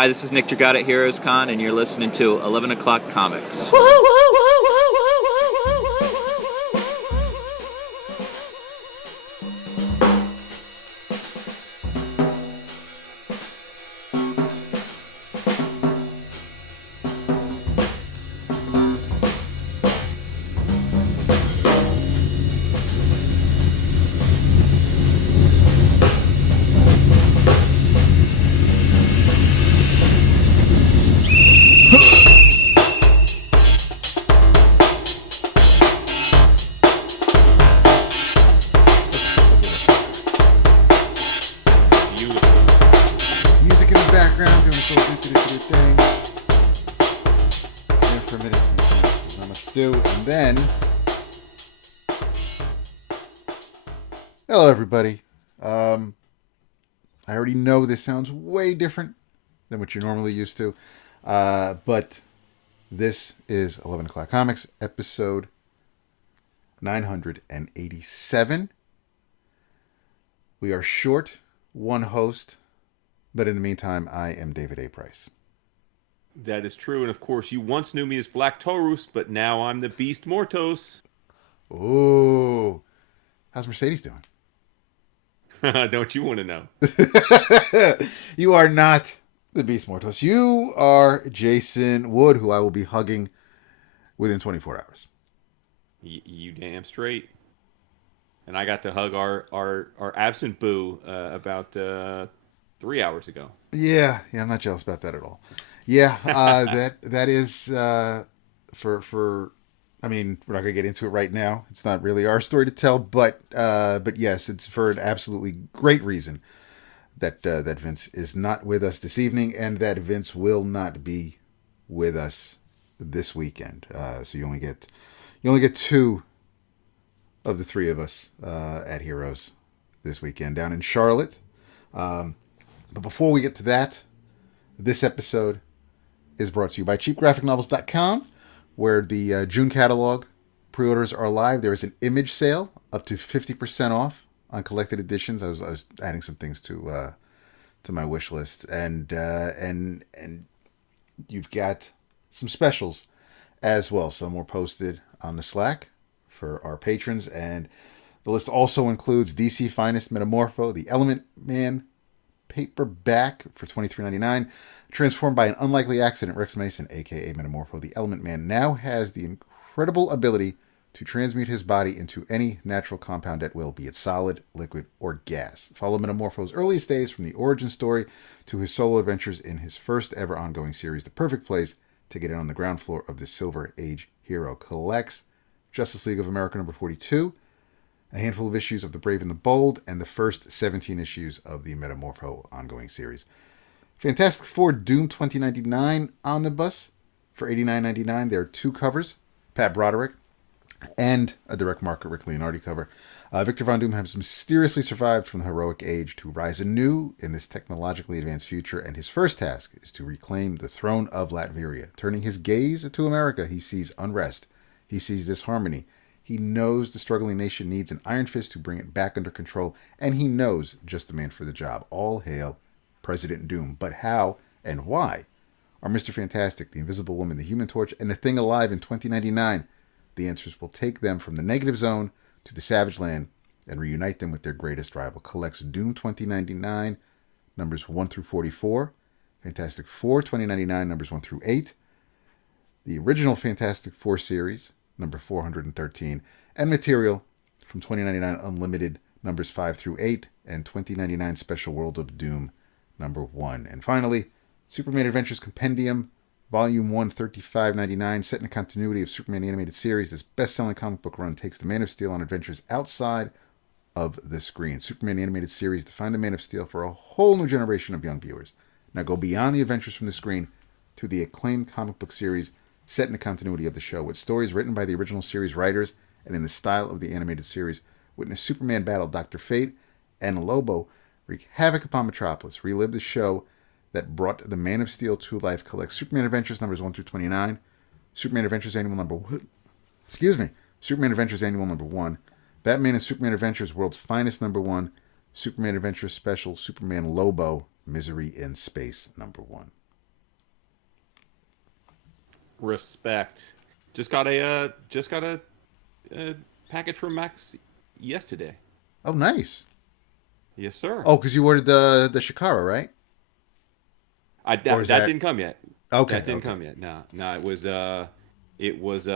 Hi, this is Nick Dragot at Heroes Con, and you're listening to 11 O'Clock Comics. Hello, everybody. I already know this sounds way different than what you're normally used to, but this is 11 O'Clock Comics, episode 987. We are short one host, but in the meantime, I am David A. Price. That is true, and of course, you once knew me as Black Taurus, but now I'm the Beast Mortos. Ooh. How's Mercedes doing? Don't you want to know? You are not the Beast Mortos. You are Jason Wood, who I will be hugging within 24 hours. You damn straight. And I got to hug our absent boo about 3 hours ago. Yeah, I'm not jealous about that at all. Yeah, that is for. I mean, we're not going to get into it right now. It's not really our story to tell, but yes, it's for an absolutely great reason that Vince is not with us this evening, and that Vince will not be with us this weekend. So you only get two of the three of us at Heroes this weekend down in Charlotte. But before we get to that, this episode is brought to you by CheapGraphicNovels.com. Where the June catalog pre-orders are live. There is an image sale up to 50% off on collected editions. I was adding some things to my wish list, and you've got some specials as well. Some were posted on the Slack for our patrons, and the list also includes DC Finest Metamorpho, the Element Man paperback for $23.99. Transformed by an unlikely accident, Rex Mason, aka Metamorpho, the Element Man, now has the incredible ability to transmute his body into any natural compound at will, be it solid, liquid, or gas. Follow Metamorpho's earliest days from the origin story to his solo adventures in his first ever ongoing series, the perfect place to get in on the ground floor of this Silver Age hero. Collects Justice League of America number 42, a handful of issues of The Brave and the Bold, and the first 17 issues of the Metamorpho ongoing series. Fantastic Four Doom 2099 Omnibus for $89.99. There are two covers, Pat Broderick and a direct market Rick Leonardi cover. Victor Von Doom has mysteriously survived from the heroic age to rise anew in this technologically advanced future, and his first task is to reclaim the throne of Latveria. Turning his gaze to America, he sees unrest. He sees disharmony. He knows the struggling nation needs an iron fist to bring it back under control, and he knows just the man for the job. All hail President Doom. But how and why are Mr. Fantastic, the Invisible Woman, the Human Torch, and the Thing Alive in 2099? The answers will take them from the negative zone to the Savage Land and reunite them with their greatest rival. Collects Doom 2099, numbers 1 through 44. Fantastic Four 2099, numbers 1 through 8. The original Fantastic Four series, number 413. And material from 2099 Unlimited, numbers 5 through 8. And 2099 Special World of Doom, number 1. And finally, Superman Adventures Compendium, Volume 1, $35.99, set in the continuity of Superman the Animated Series. This best-selling comic book run takes the Man of Steel on adventures outside of the screen. Superman the Animated Series defined the Man of Steel for a whole new generation of young viewers. Now go beyond the adventures from the screen to the acclaimed comic book series set in the continuity of the show, with stories written by the original series writers and in the style of the animated series. Witness Superman battle Dr. Fate and Lobo, wreak havoc upon Metropolis. Relive the show that brought the Man of Steel to life. Collect Superman Adventures numbers 1 through 29, Superman Adventures Annual number 1, Superman Adventures Annual number 1, Batman and Superman Adventures World's Finest number 1, Superman Adventures Special, Superman Lobo, Misery in Space number 1. Respect. Just got a package from Max yesterday. Oh, nice. Yes, sir. Oh, because you ordered the Shikara, right? Or That is that that didn't come yet. okay? That didn't Okay. come yet. No, no. It was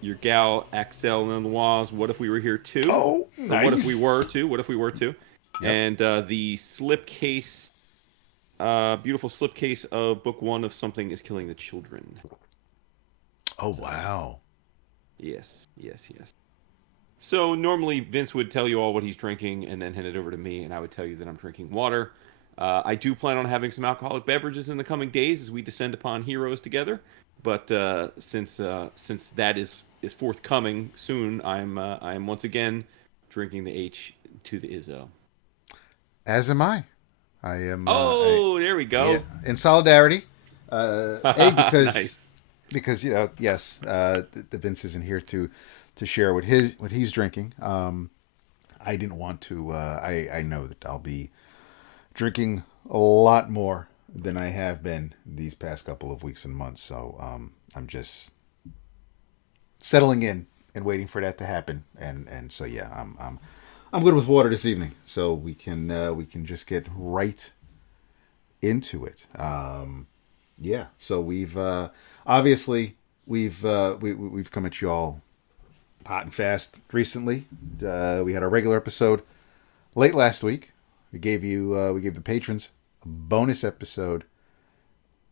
your gal Axel and Loise. What if we were here too? Oh, Or what if we nice. were too? What if we were too? Yep. And the slipcase, beautiful slipcase of book one of Something is Killing the Children. Oh, So wow. yes, yes, yes. So normally Vince would tell you all what he's drinking and then hand it over to me, and I would tell you that I'm drinking water. I do plan on having some alcoholic beverages in the coming days as we descend upon heroes together. But since that is forthcoming soon, I am once again drinking the H to the Izzo. As am I. I am. Oh, there we Yeah, go. in solidarity. A Nice. because yes, the Vince isn't here to share what he's drinking. I didn't want to. I know that I'll be drinking a lot more than I have been these past couple of weeks and months. So I'm just settling in and waiting for that to happen. And so yeah, I'm good with water this evening. So we can just get right into it. Yeah. So we've obviously we've come at you all hot and fast recently. We had our regular episode late last week. We gave the patrons a bonus episode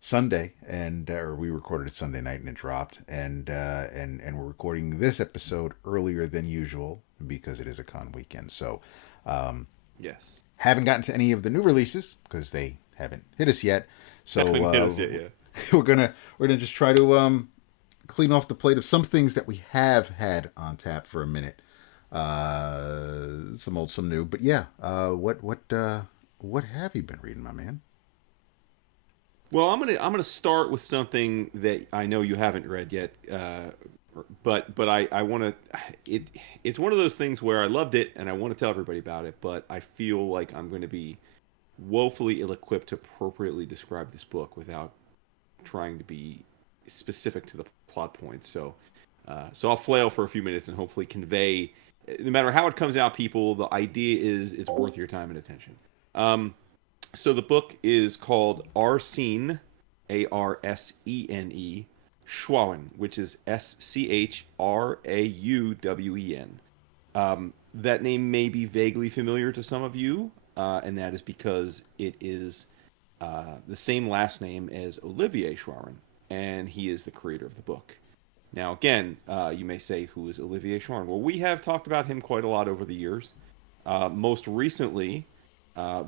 Sunday, and or we recorded it Sunday night and it dropped, and we're recording this episode earlier than usual because it is a con weekend. So Yes. haven't gotten to any of the new releases because they haven't hit us yet. So Haven't hit us yet, yeah. we're gonna just try to clean off the plate of some things that we have had on tap for a minute. Some old, some new, but yeah. What have you been reading, my man? Well, I'm gonna start with something that I know you haven't read yet, but I want to. It's one of those things where I loved it and I want to tell everybody about it, but I feel like I'm going to be woefully ill-equipped to appropriately describe this book without trying to be specific to the plot points. So I'll flail for a few minutes and hopefully convey, no matter how it comes out, people, the idea is it's worth your time and attention. Um, so the book is called Arsène, Arsene, Schrauwen, which is Schrauen. That name may be vaguely familiar to some of you, and that is because it is the same last name as Olivier Schrauwen, and he is the creator of the book. Now, again, you may say, who is Olivier Schrauwen? Well, we have talked about him quite a lot over the years. Most recently,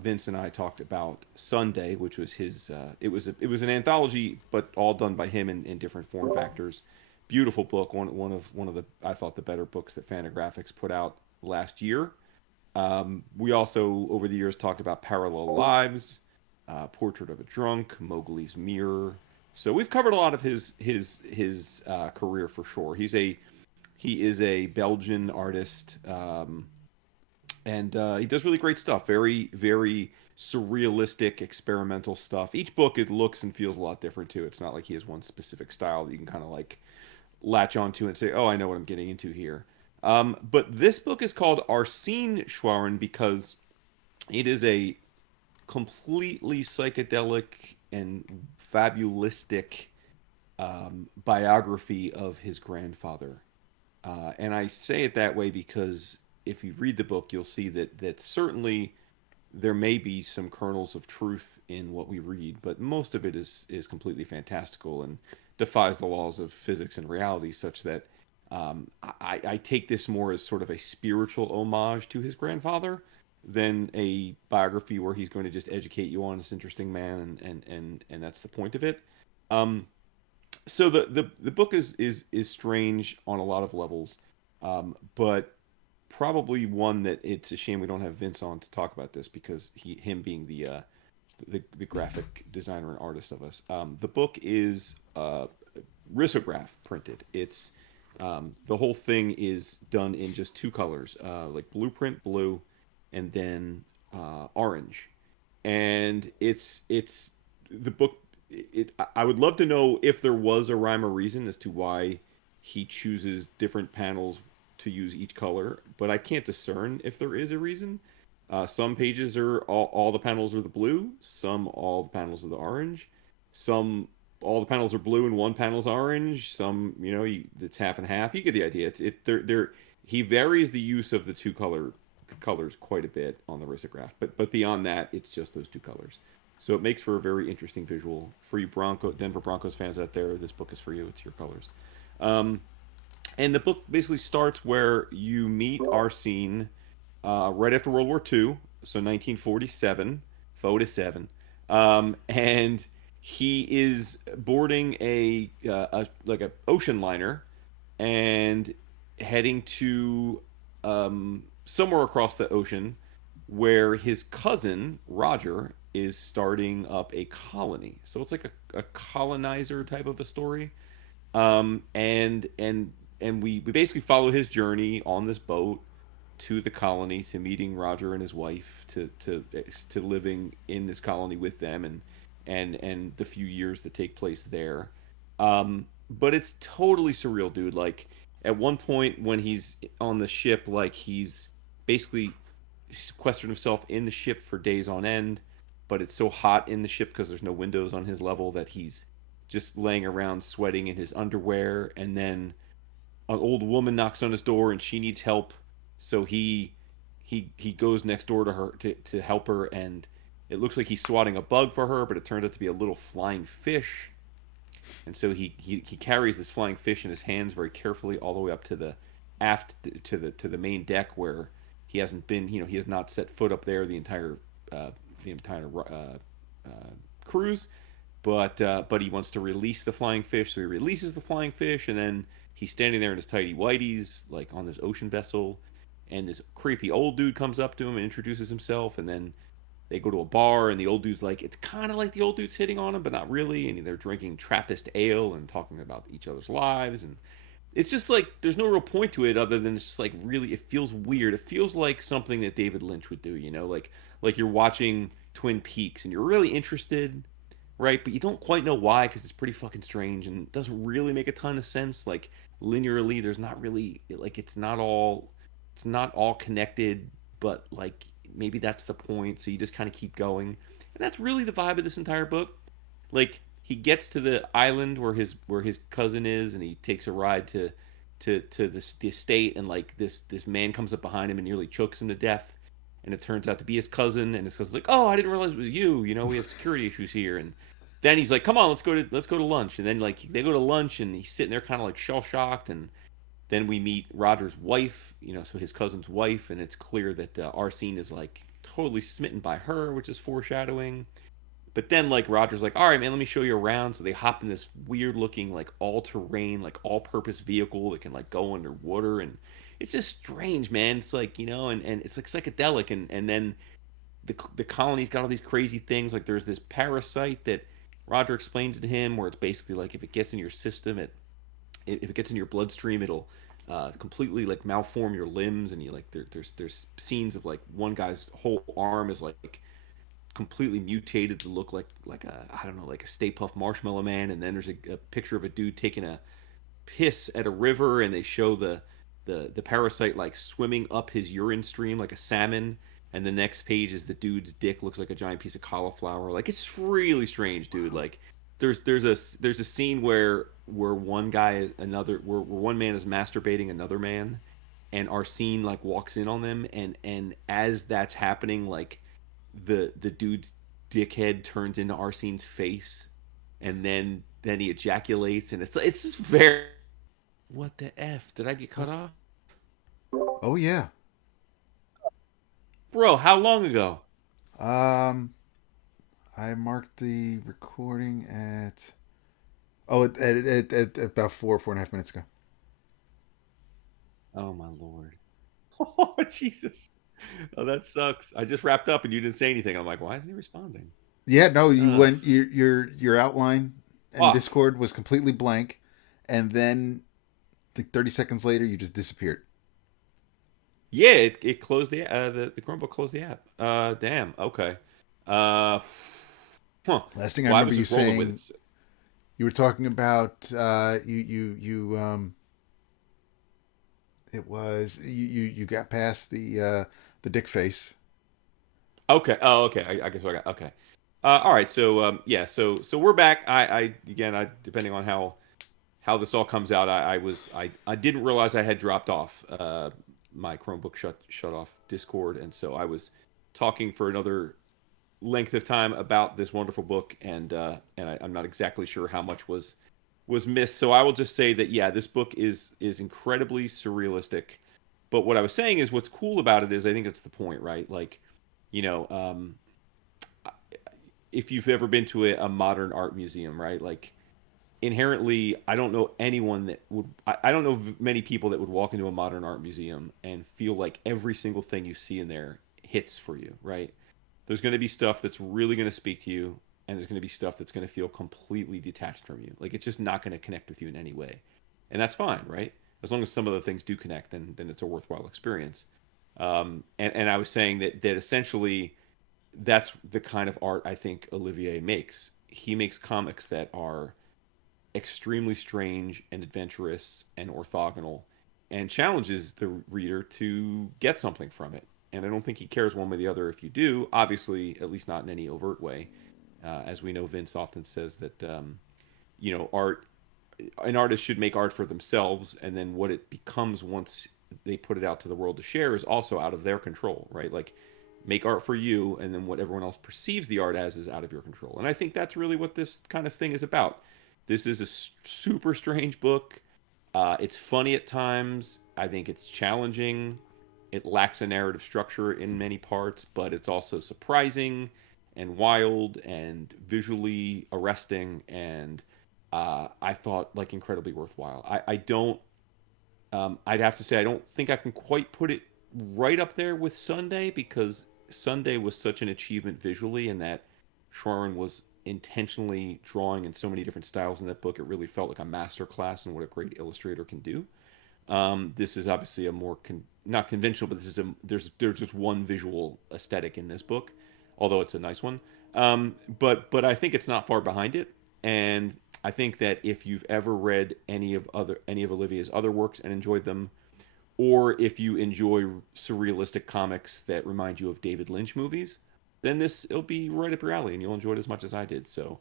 Vince and I talked about Sunday, which was his. It was an anthology, but all done by him in different form factors. Beautiful book, one of the, I thought, the better books that Fantagraphics put out last year. We also over the years talked about Parallel Lives, Portrait of a Drunk, Mowgli's Mirror. So we've covered a lot of his career for sure. He is a Belgian artist. And he does really great stuff. Very, very surrealistic, experimental stuff. Each book, it looks and feels a lot different too. It's not like he has one specific style that you can kind of like latch onto and say, "Oh, I know what I'm getting into here." But this book is called Arsène Schwarren because it is a completely psychedelic and fabulistic biography of his grandfather. And I say it that way because if you read the book, you'll see that certainly there may be some kernels of truth in what we read, but most of it is completely fantastical and defies the laws of physics and reality, such that I take this more as sort of a spiritual homage to his grandfather than a biography where he's going to just educate you on this interesting man, and that's the point of it. Um, so the book is strange on a lot of levels, but probably one that it's a shame we don't have Vince on to talk about this because him being the graphic designer and artist of us. The book is risograph printed. It's the whole thing is done in just two colors, like blueprint blue, and then orange, and it's the book I would love to know if there was a rhyme or reason as to why he chooses different panels to use each color, but I can't discern if there is a reason. Some pages are all the panels are the blue, some all the panels are the orange, some all the panels are blue and one panel's orange. Some, it's half and half. You get the idea. They're he varies the use of the colors quite a bit on the risograph, but beyond that, it's just those two colors. So it makes for a very interesting visual for you Denver Broncos fans out there. This book is for you. It's your colors. Um, and the book basically starts where you meet Arsène right after World War II, so 1947, 47, and he is boarding a ocean liner and heading to somewhere across the ocean where his cousin Roger is starting up a colony. So it's like a colonizer type of a story. And we basically follow his journey on this boat to the colony, to meeting Roger and his wife, to living in this colony with them, and the few years that take place there. But it's totally surreal, dude. Like at one point when he's on the ship, like he's basically sequestered himself in the ship for days on end, but it's so hot in the ship because there's no windows on his level that he's just laying around sweating in his underwear. And then an old woman knocks on his door and she needs help, so he goes next door to her to help her, and it looks like he's swatting a bug for her, but it turns out to be a little flying fish. And so he carries this flying fish in his hands very carefully all the way up to the aft to the main deck, where he hasn't been, he has not set foot up there the entire cruise. But he wants to release the flying fish, so he releases the flying fish, and then he's standing there in his tidy whities, like on this ocean vessel, and this creepy old dude comes up to him and introduces himself, and then they go to a bar, and the old dude's like, it's kind of like the old dude's hitting on him, but not really, and they're drinking Trappist ale and talking about each other's lives, and it's just like there's no real point to it other than it's just like really it feels weird. It feels like something that David Lynch would do, like you're watching Twin Peaks and you're really interested, right? But you don't quite know why because it's pretty fucking strange and it doesn't really make a ton of sense. Like linearly, there's not really like it's not all connected, but like maybe that's the point. So you just kind of keep going, and that's really the vibe of this entire book. Like he gets to the island where his cousin is, and he takes a ride to the estate, and like this man comes up behind him and nearly chokes him to death. And it turns out to be his cousin, and his cousin's like, "Oh, I didn't realize it was you. We have security issues here." And then he's like, "Come on, let's go to lunch." And then like they go to lunch, and he's sitting there kind of like shell shocked. And then we meet Roger's wife, so his cousin's wife, and it's clear that Arsène is like totally smitten by her, which is foreshadowing. But then like Roger's like, "All right, man, let me show you around." So they hop in this weird looking like all terrain, like all purpose vehicle that can like go underwater, and it's just strange, man. It's like and it's like psychedelic, and then the colony's got all these crazy things. Like there's this parasite that Roger explains to him, where it's basically like if it gets in your system, if it gets in your bloodstream, it'll completely like malform your limbs, and you like there's scenes of like one guy's whole arm is like completely mutated to look like a I don't know like a Stay Puft Marshmallow Man, and then there's a picture of a dude taking a piss at a river, and they show the parasite like swimming up his urine stream like a salmon, and the next page is the dude's dick looks like a giant piece of cauliflower. Like it's really strange, dude. Like there's a scene where one guy where one man is masturbating another man, and Arsène like walks in on them, and as that's happening, like the dude's dickhead turns into Arsène's face, and then he ejaculates, and it's just very what the f did I get cut off, Oh yeah. bro? How long ago? Um, I marked the recording at at about 4.5 minutes ago. Oh my lord. Oh Jesus. Oh, that sucks. I just wrapped up and you didn't say anything. I'm like, why isn't he responding? Yeah, no, you Ugh. went your outline and Fuck. Discord was completely blank, and then like 30 seconds later you just disappeared. Yeah, it closed the Chromebook closed the app. Damn. Okay. Uh Huh. Last thing I Well, I remember was you just rolling with saying, it. you were talking about you got past the dick face. Okay. Oh, okay. I guess I got okay. All right. So yeah. So we're back. I again. Depending on how this all comes out, I didn't realize I had dropped off. My Chromebook shut off Discord, and so I was talking for another length of time about this wonderful book, and I'm not exactly sure how much was missed. So I will just say that yeah, this book is incredibly surrealistic. But what I was saying is what's cool about it is I think it's the point, right? Like, you know, if you've ever been to a modern art museum, right? Like inherently, I don't know anyone that would. I don't know many people that would walk into a modern art museum and feel like every single thing you see in there hits for you, right? There's going to be stuff that's really going to speak to you, and there's going to be stuff that's going to feel completely detached from you. Like it's just not going to connect with you in any way, and that's fine, right? As long as some of the things do connect, then it's a worthwhile experience. And I was saying that essentially that's the kind of art I think Olivier makes. He makes comics that are extremely strange and adventurous and orthogonal and challenges the reader to get something from it. And I don't think he cares one way or the other if you do, obviously, at least not in any overt way. As we know, Vince often says that, art, an artist should make art for themselves, and then what it becomes once they put it out to the world to share is also out of their control, right? Like, make art for you, and then what everyone else perceives the art as is out of your control. And I think that's really what this kind of thing is about. This is a super strange book. It's funny at times. I think it's challenging. It lacks a narrative structure in many parts, but it's also surprising and wild and visually arresting. And I thought like incredibly worthwhile. I don't. I'd have to say I don't think I can quite put it right up there with Sunday because Sunday was such an achievement visually, and that Schrauwen was intentionally drawing in so many different styles in that book. It really felt like a master class in what a great illustrator can do. This is obviously a more not conventional, but this is there's just one visual aesthetic in this book, although it's a nice one. But I think it's not far behind it, and I think that if you've ever read any of Olivier's other works and enjoyed them, or if you enjoy surrealistic comics that remind you of David Lynch movies, then it'll be right up your alley, and you'll enjoy it as much as I did. So,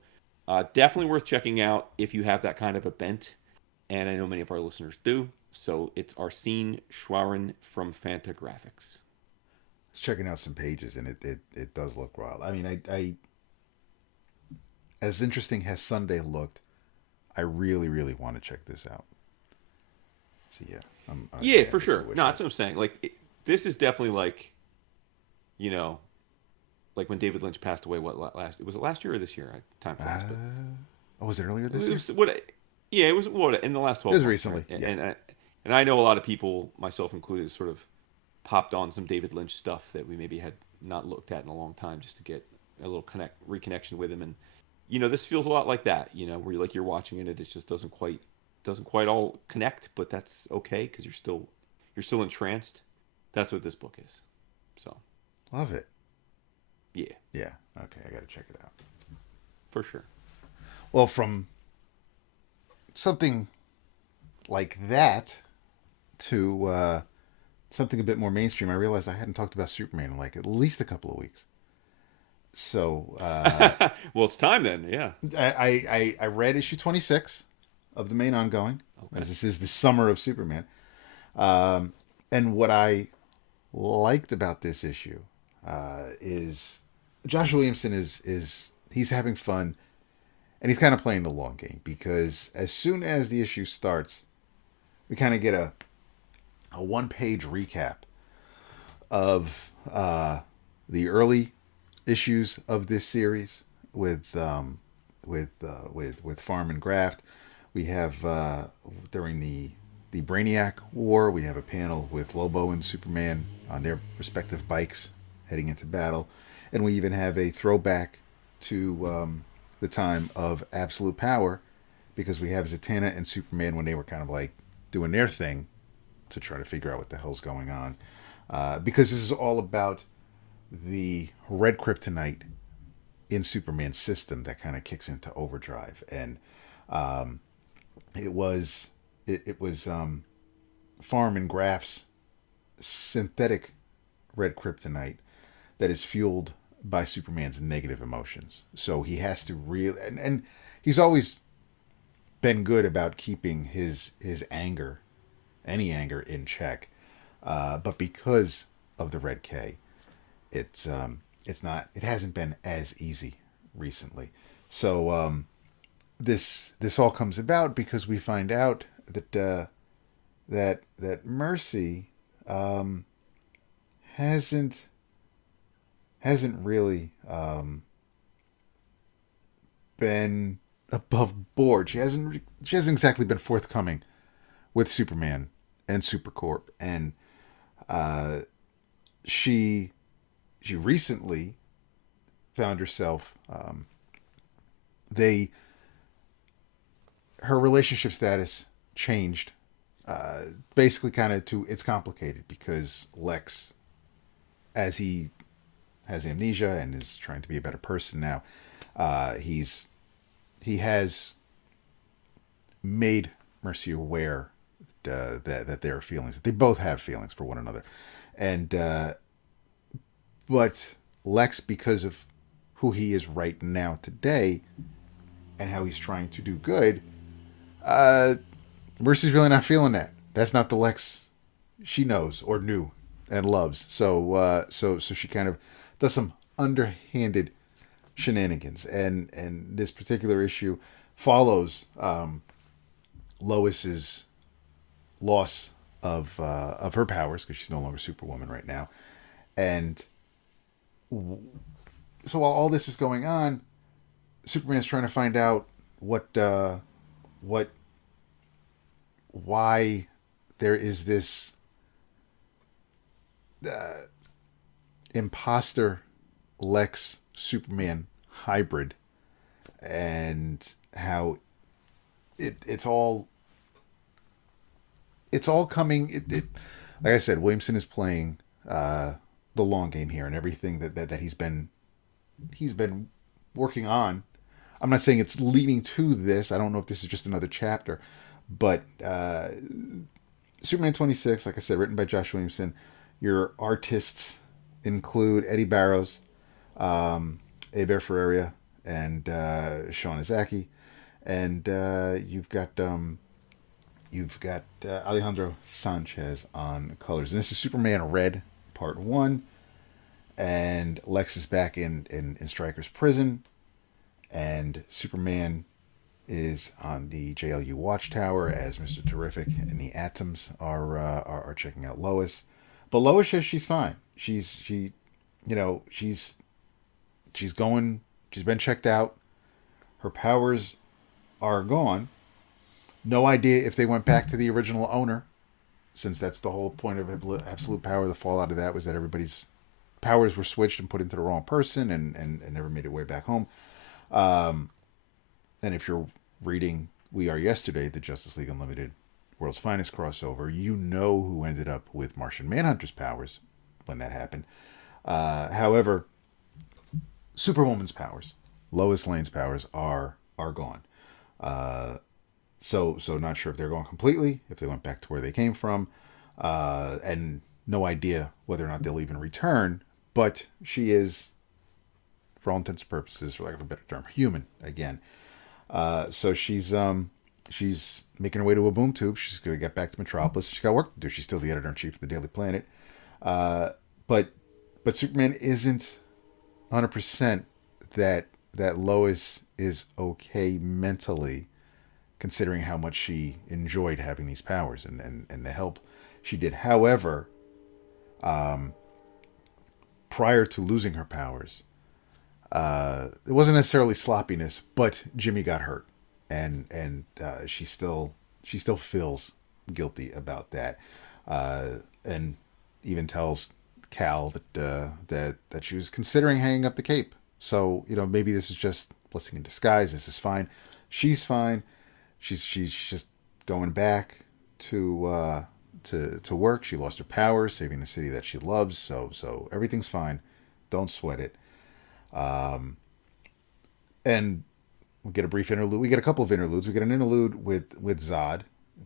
definitely worth checking out if you have that kind of a bent, and I know many of our listeners do. So it's Arsène Schrauwen from Fantagraphics. I was checking out some pages, and it does look wild. I mean, I as interesting as Sunday looked, I really really want to check this out. So yeah, Yeah, for sure. No, that's what I'm saying. Like, this is definitely like, you know, like when David Lynch passed away. Was it last year or this year? Time flies, but was it earlier this year? Yeah, it was what in the last 12 It was months, recently, right? yeah. And I know a lot of people, myself included, sort of popped on some David Lynch stuff that we maybe had not looked at in a long time, just to get a little reconnection with him. And this feels a lot like that. Where you're watching it, it just doesn't quite all connect, but that's okay because you're still entranced. That's what this book is. So love it. Yeah. Yeah. Okay, I got to check it out For sure. Well, from something like that to something a bit more mainstream, I realized I hadn't talked about Superman in like at least a couple of weeks. So well, it's time then. Yeah. I read issue 26 of the main ongoing. Okay. As this is the summer of Superman. And what I liked about this issue is Josh Williamson is he's having fun, and he's kind of playing the long game, because as soon as the issue starts, we kind of get a one-page recap of the early issues of this series with Farm and Graft. We have during the Brainiac War, we have a panel with Lobo and Superman on their respective bikes heading into battle, and we even have a throwback to the time of Absolute Power, because we have Zatanna and Superman when they were kind of like doing their thing to try to figure out what the hell's going on, because this is all about the red kryptonite in Superman's system that kind of kicks into overdrive. And um, it was Farm and Graph's synthetic red kryptonite that is fueled by Superman's negative emotions. So he has to really, and he's always been good about keeping his anger, any anger, in check. But because of the red K, it's not, it hasn't been as easy recently. So this all comes about because we find out that that Mercy hasn't really been above board. She hasn't exactly been forthcoming with Superman and Supercorp, and uh, she recently found herself they her relationship status changed, basically kind of to, it's complicated because Lex, as he has amnesia and is trying to be a better person now, he has made Mercy aware that there are feelings, that they both have feelings for one another, and but Lex, because of who he is right now today and how he's trying to do good, Mercy's really not feeling that. That's not the Lex she knows or knew and loves. So she kind of does some underhanded shenanigans, and this particular issue follows Lois's loss of her powers because she's no longer Superwoman right now, and so while all this is going on, Superman's trying to find out why there is this imposter Lex Superman hybrid, and how it's all coming. Like I said, Williamson is playing the long game here, and everything that he's been working on. I'm not saying it's leading to this. I don't know if this is just another chapter, but Superman 26, like I said, written by Josh Williamson. Your artists include Eddy Barrows, Eber Ferreira, and Sean Izaakse, and you've got Alejandro Sánchez on colors. And this is Superman Red Part 1, and Lex is back in Stryker's prison, and Superman is on the JLU watchtower as Mr. Terrific and the Atoms are checking out Lois. But Lois says she's fine. She's been checked out. Her powers are gone. No idea if they went back to the original owner, since that's the whole point of absolute power. The fallout of that was that everybody's powers were switched and put into the wrong person, and never made it way back home. And if you're reading We Are Yesterday, the Justice League Unlimited World's Finest crossover, you know who ended up with Martian Manhunter's powers when that happened. However, Superwoman's powers, Lois Lane's powers, are gone. So not sure if they're gone completely, if they went back to where they came from, and no idea whether or not they'll even return. But she is, for all intents and purposes, for lack of a better term, human again. So she's making her way to a boom tube. She's going to get back to Metropolis. She's got work to do. She's still the editor-in-chief of the Daily Planet. But Superman isn't 100% that Lois is okay mentally, considering how much she enjoyed having these powers and the help she did. However, prior to losing her powers, it wasn't necessarily sloppiness, but Jimmy got hurt, and she still feels guilty about that, and even tells Cal that she was considering hanging up the cape. So maybe this is just blessing in disguise. This is fine. She's fine. She's just going back to work. She lost her powers, saving the city that she loves. So everything's fine. Don't sweat it. and we get a brief interlude. We get a couple of interludes. We get an interlude with Zod,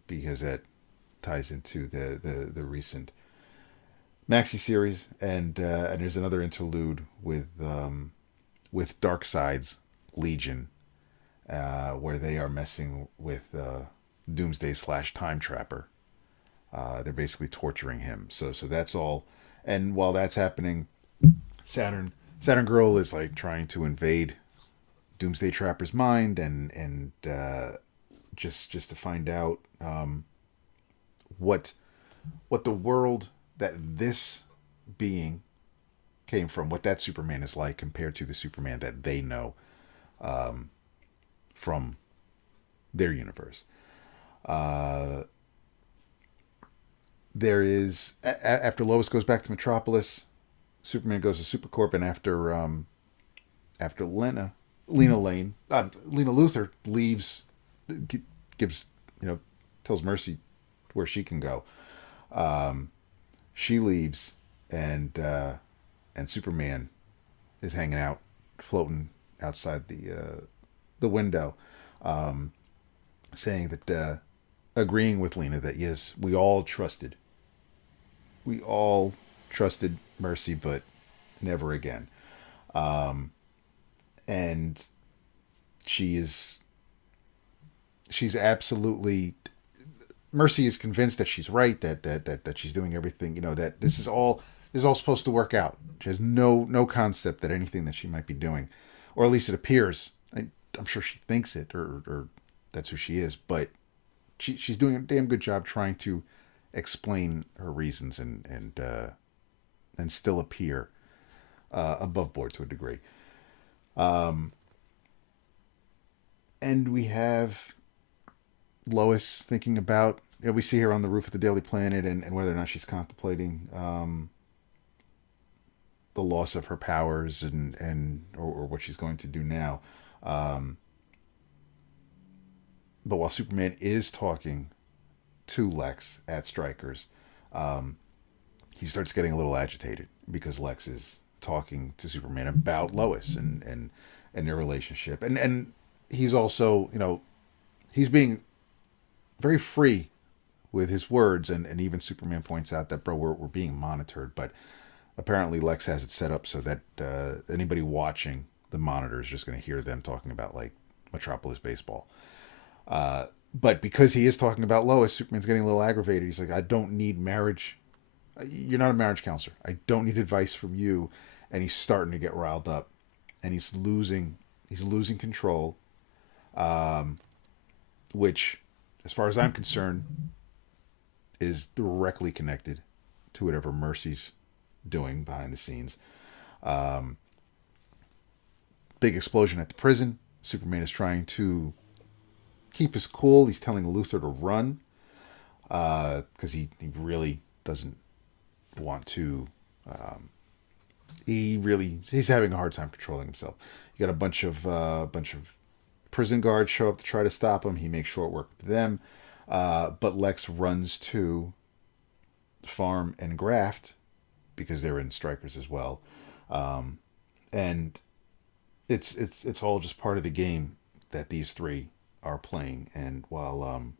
because that ties into the recent maxi series, and there's another interlude with Darkseid's Legion, where they are messing with Doomsday / Time Trapper. They're basically torturing him. So that's all. And while that's happening, Saturn Girl is like trying to invade Doomsday Trapper's mind, and just to find out what the world that this being came from, what that Superman is like compared to the Superman that they know from their universe. There is, after Lois goes back to Metropolis, Superman goes to Supercorp, and after Lena Luthor leaves, gives, tells Mercy where she can go. She leaves, and Superman is hanging out, floating outside the window, saying that, agreeing with Lena that yes, we all trusted Mercy, but never again. And she's absolutely, Mercy is convinced that she's right, that she's doing everything, that this is all supposed to work out. She has no concept that anything that she might be doing, or at least it appears, I'm sure she thinks it, or that's who she is, but she's doing a damn good job trying to explain her reasons and still appear above board to a degree. And we have Lois thinking about, we see her on the roof of the Daily Planet, and whether or not she's contemplating the loss of her powers or what she's going to do now. But while Superman is talking to Lex at Stryker's, he starts getting a little agitated because Lex is talking to Superman about Lois and their relationship. And he's also, he's being very free with his words, and even Superman points out that, bro, we're being monitored, but apparently Lex has it set up so that anybody watching the monitor is just going to hear them talking about, like, Metropolis baseball. But because he is talking about Lois, Superman's getting a little aggravated. He's like, I don't need marriage. You're not a marriage counselor. I don't need advice from you. And he's starting to get riled up, and he's losing control, which, as far as I'm concerned, is directly connected to whatever Mercy's doing behind the scenes. Big explosion at the prison. Superman is trying to keep his cool. He's telling Luthor to run because he really doesn't want to. He's having a hard time controlling himself. You got a bunch of prison guards show up to try to stop him. He makes short work with them, but Lex runs to Farm and Graft because they're in Strikers as well, and it's all just part of the game that these three are playing. And while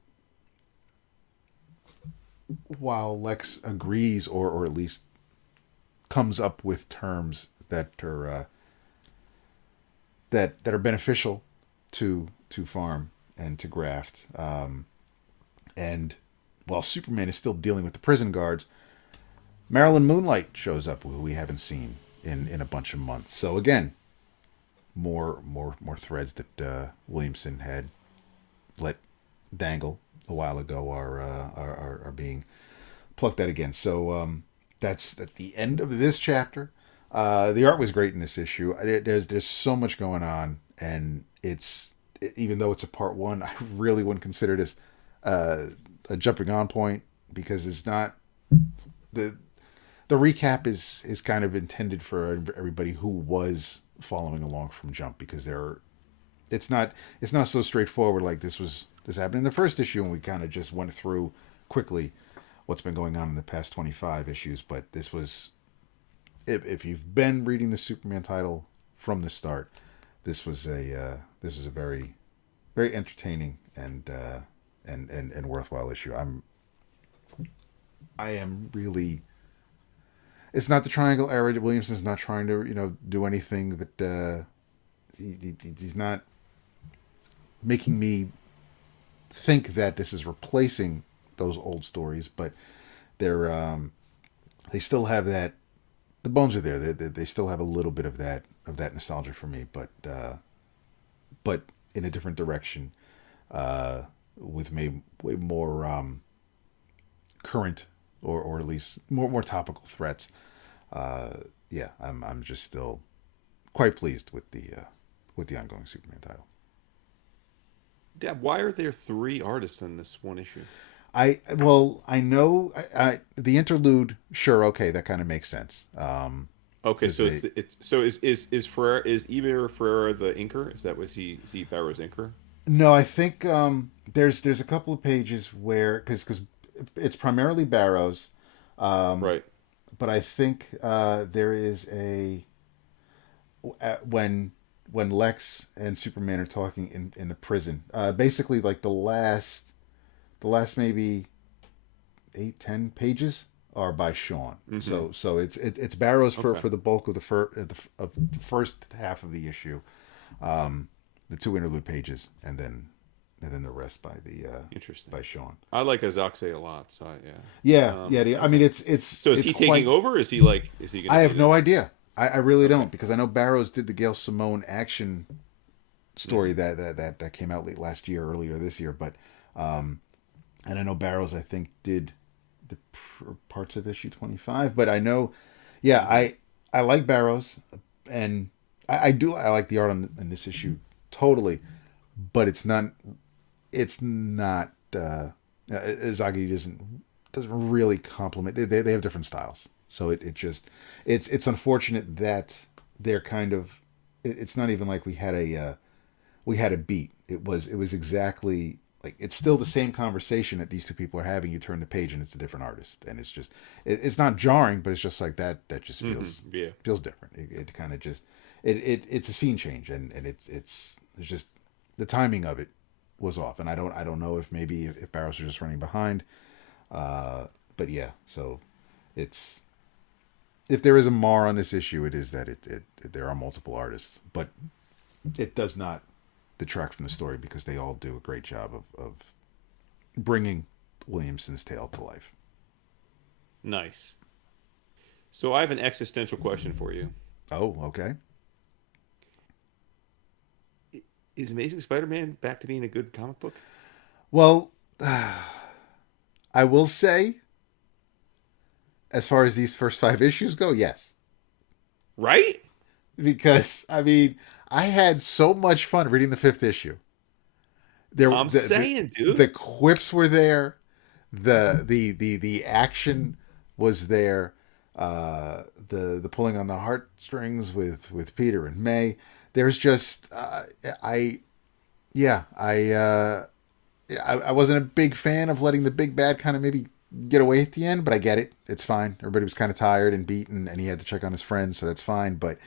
Lex agrees, or at least comes up with terms that are beneficial to Farm and to Graft, and while Superman is still dealing with the prison guards, Marilyn Moonlight shows up, who we haven't seen in a bunch of months. So again, more threads that Williamson had let dangle a while ago are being plucked out again. So that's the end of this chapter. The art was great in this issue. There's so much going on, and even though it's a part one, I really wouldn't consider this a jumping on point, because it's not the recap is kind of intended for everybody who was following along from Jump, because it's not so straightforward like this happened in the first issue, and we kind of just went through quickly what's been going on in the past 25 issues. But this was, if you've been reading the Superman title from the start, this was a very very entertaining and worthwhile issue. I am really. It's not the triangle era. Williamson's not trying to do anything that he's not making me think that this is replacing those old stories, but they're they still have that. The bones are there. They still have a little bit of that nostalgia for me, but in a different direction, with maybe way more current or at least more topical threats. Yeah, I'm just still quite pleased with the ongoing Superman title. Yeah, why are there 3 artists in this one issue? I know the interlude. Sure, okay, that kind of makes sense. Okay, 'Cause so they, is Ferreira, is Eber Ferreira the inker? Is that was he Barrows inker? no, I think there's a couple of pages where because it's primarily Barrows, um, Right. but I think there is when Lex and Superman are talking in the prison. Basically, like the last maybe 8-10 pages are by Sean. Mm-hmm. So it's Barrows Okay. for the bulk of the first half of the issue, the 2 interlude pages, and then the rest Interesting. by Sean. I like Izaakse a lot, so Yeah, yeah. yeah. I mean, Okay. So is it's he taking quite. over? Is he like is he going I to be have no the idea. I really Okay. don't because I know Barrows did the Gail Simone action story Hmm. that came out late last year, earlier this year, but um, and I know Barrows I think did the parts of issue 25, but I know, yeah, Hmm. I like Barrows, and I like the art in this issue totally, but it's not Izagi doesn't really complement. They have different styles, so it just it's unfortunate that they're kind of. It's not even like we had a beat. It was exactly like it's still the same conversation that these two people are having. You turn the page and it's a different artist, and it's just it's not jarring, but it's just like that just Hmm. feels Yeah. feels different. It kind of just it's a scene change, and it's just the timing of it was off, and I don't know if maybe if Barrows are just running behind, but yeah. So it's if there is a mar on this issue, it is that there are multiple artists, but it does not detract from the story because they all do a great job of bringing Williamson's tale to life. Nice. So I have an existential question for you. Oh, okay. Is Amazing Spider-Man back to being a good comic book? Well, I will say, as far as these first 5 issues go, yes, Right? because I mean, I had so much fun reading the 5th issue. There, I'm saying, the dude. quips were there, the action was there, the pulling on the heartstrings with Peter and May. There's just I yeah I wasn't a big fan of letting the big bad kind of maybe get away at the end, but I get it. It's fine. Everybody was kind of tired and beaten, and he had to check on his friends, so that's fine. But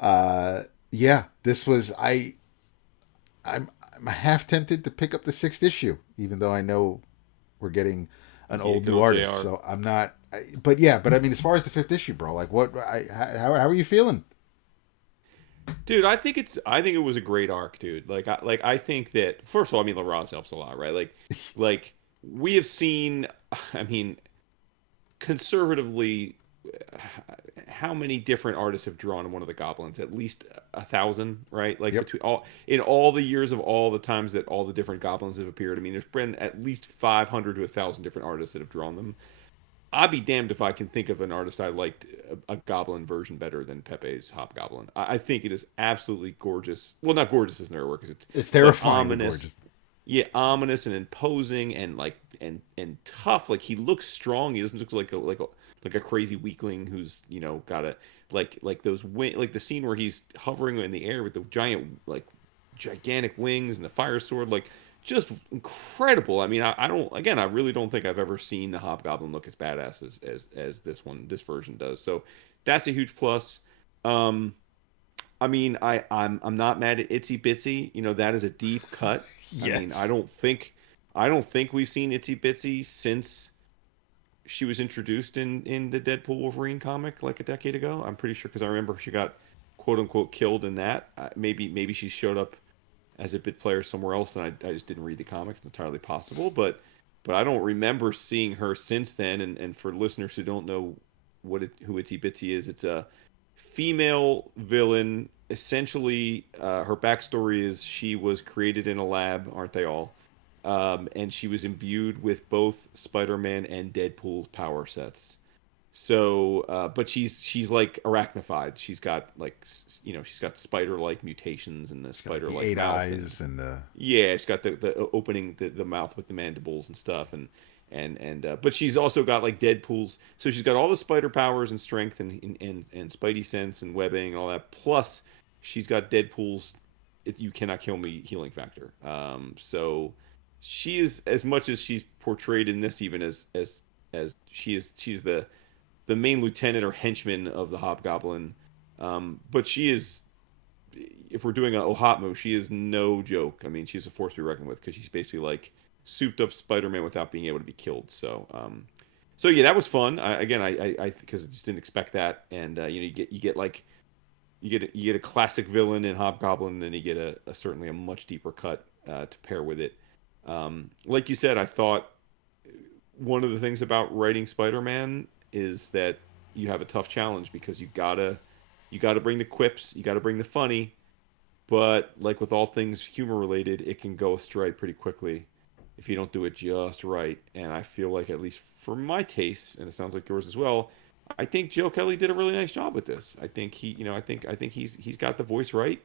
uh, yeah, this was I'm half tempted to pick up the 6th issue, even though I know we're getting an You old go new artist. JR. So I'm not. But yeah, but I mean, as far as the 5th issue, bro, like what? How are you feeling? Dude, I think it was a great arc, dude. I think that first of all, I mean Larraz helps a lot, right? Like we have seen I mean conservatively how many different artists have drawn one of the goblins? At least 1,000, right? Like Yep. between all the years of all the times that all the different goblins have appeared. I mean, there's been at least 500 to 1,000 different artists that have drawn them. I'd be damned if I can think of an artist I liked a goblin version better than Pepe's Hobgoblin. I think it is absolutely gorgeous. Well, not gorgeous isn't the right word because it's It's but terrifyingly ominous. gorgeous. Yeah, ominous and imposing and and tough. Like he looks strong. He doesn't look like a crazy weakling who's got a like those like the scene where he's hovering in the air with the gigantic wings and the fire sword. Like just incredible. I mean, I don't. Again, I really don't think I've ever seen the Hobgoblin look as badass as this version does. So that's a huge plus. Um, I mean, I'm not mad at Itsy Bitsy. You know, that is a deep cut. I mean, Yes. I don't think we've seen Itsy Bitsy since she was introduced in the Deadpool Wolverine comic like a decade ago. I'm pretty sure because I remember she got quote unquote killed in that. Maybe she showed up as a bit player somewhere else, and I just didn't read the comic. It's entirely possible, but I don't remember seeing her since then. And for listeners who don't know who Itsy Bitsy is, it's a female villain. Essentially, her backstory is she was created in a lab, aren't they all? And she was imbued with both Spider-Man and Deadpool's power sets. So, but she's like arachnified. She's got like she's got spider-like mutations and the Got, like, the spider-like eight mouth eyes and the yeah, she's got the opening the mouth with the mandibles and stuff but she's also got like Deadpool's. So she's got all the spider powers and strength and Spidey sense and webbing and all that. Plus, she's got Deadpool's "you cannot kill me" healing factor. So she is, as much as she's portrayed in this, even as she's the main lieutenant or henchman of the Hobgoblin. But she is, if we're doing a Ohatmu, she is no joke. I mean, she's a force to be reckoned with because she's basically like souped up Spider-Man without being able to be killed. So yeah, that was fun. I because I just didn't expect that, and you get like you get a classic villain in Hobgoblin, and then you get a certainly a much deeper cut to pair with it. Like you said, I thought one of the things about writing Spider-Man is that you have a tough challenge because you gotta bring the quips, you gotta bring the funny, but like with all things humor related, it can go astray pretty quickly if you don't do it just right. And I feel like, at least for my taste, and it sounds like yours as well, I think Joe Kelly did a really nice job with this. I think I think he's got the voice right.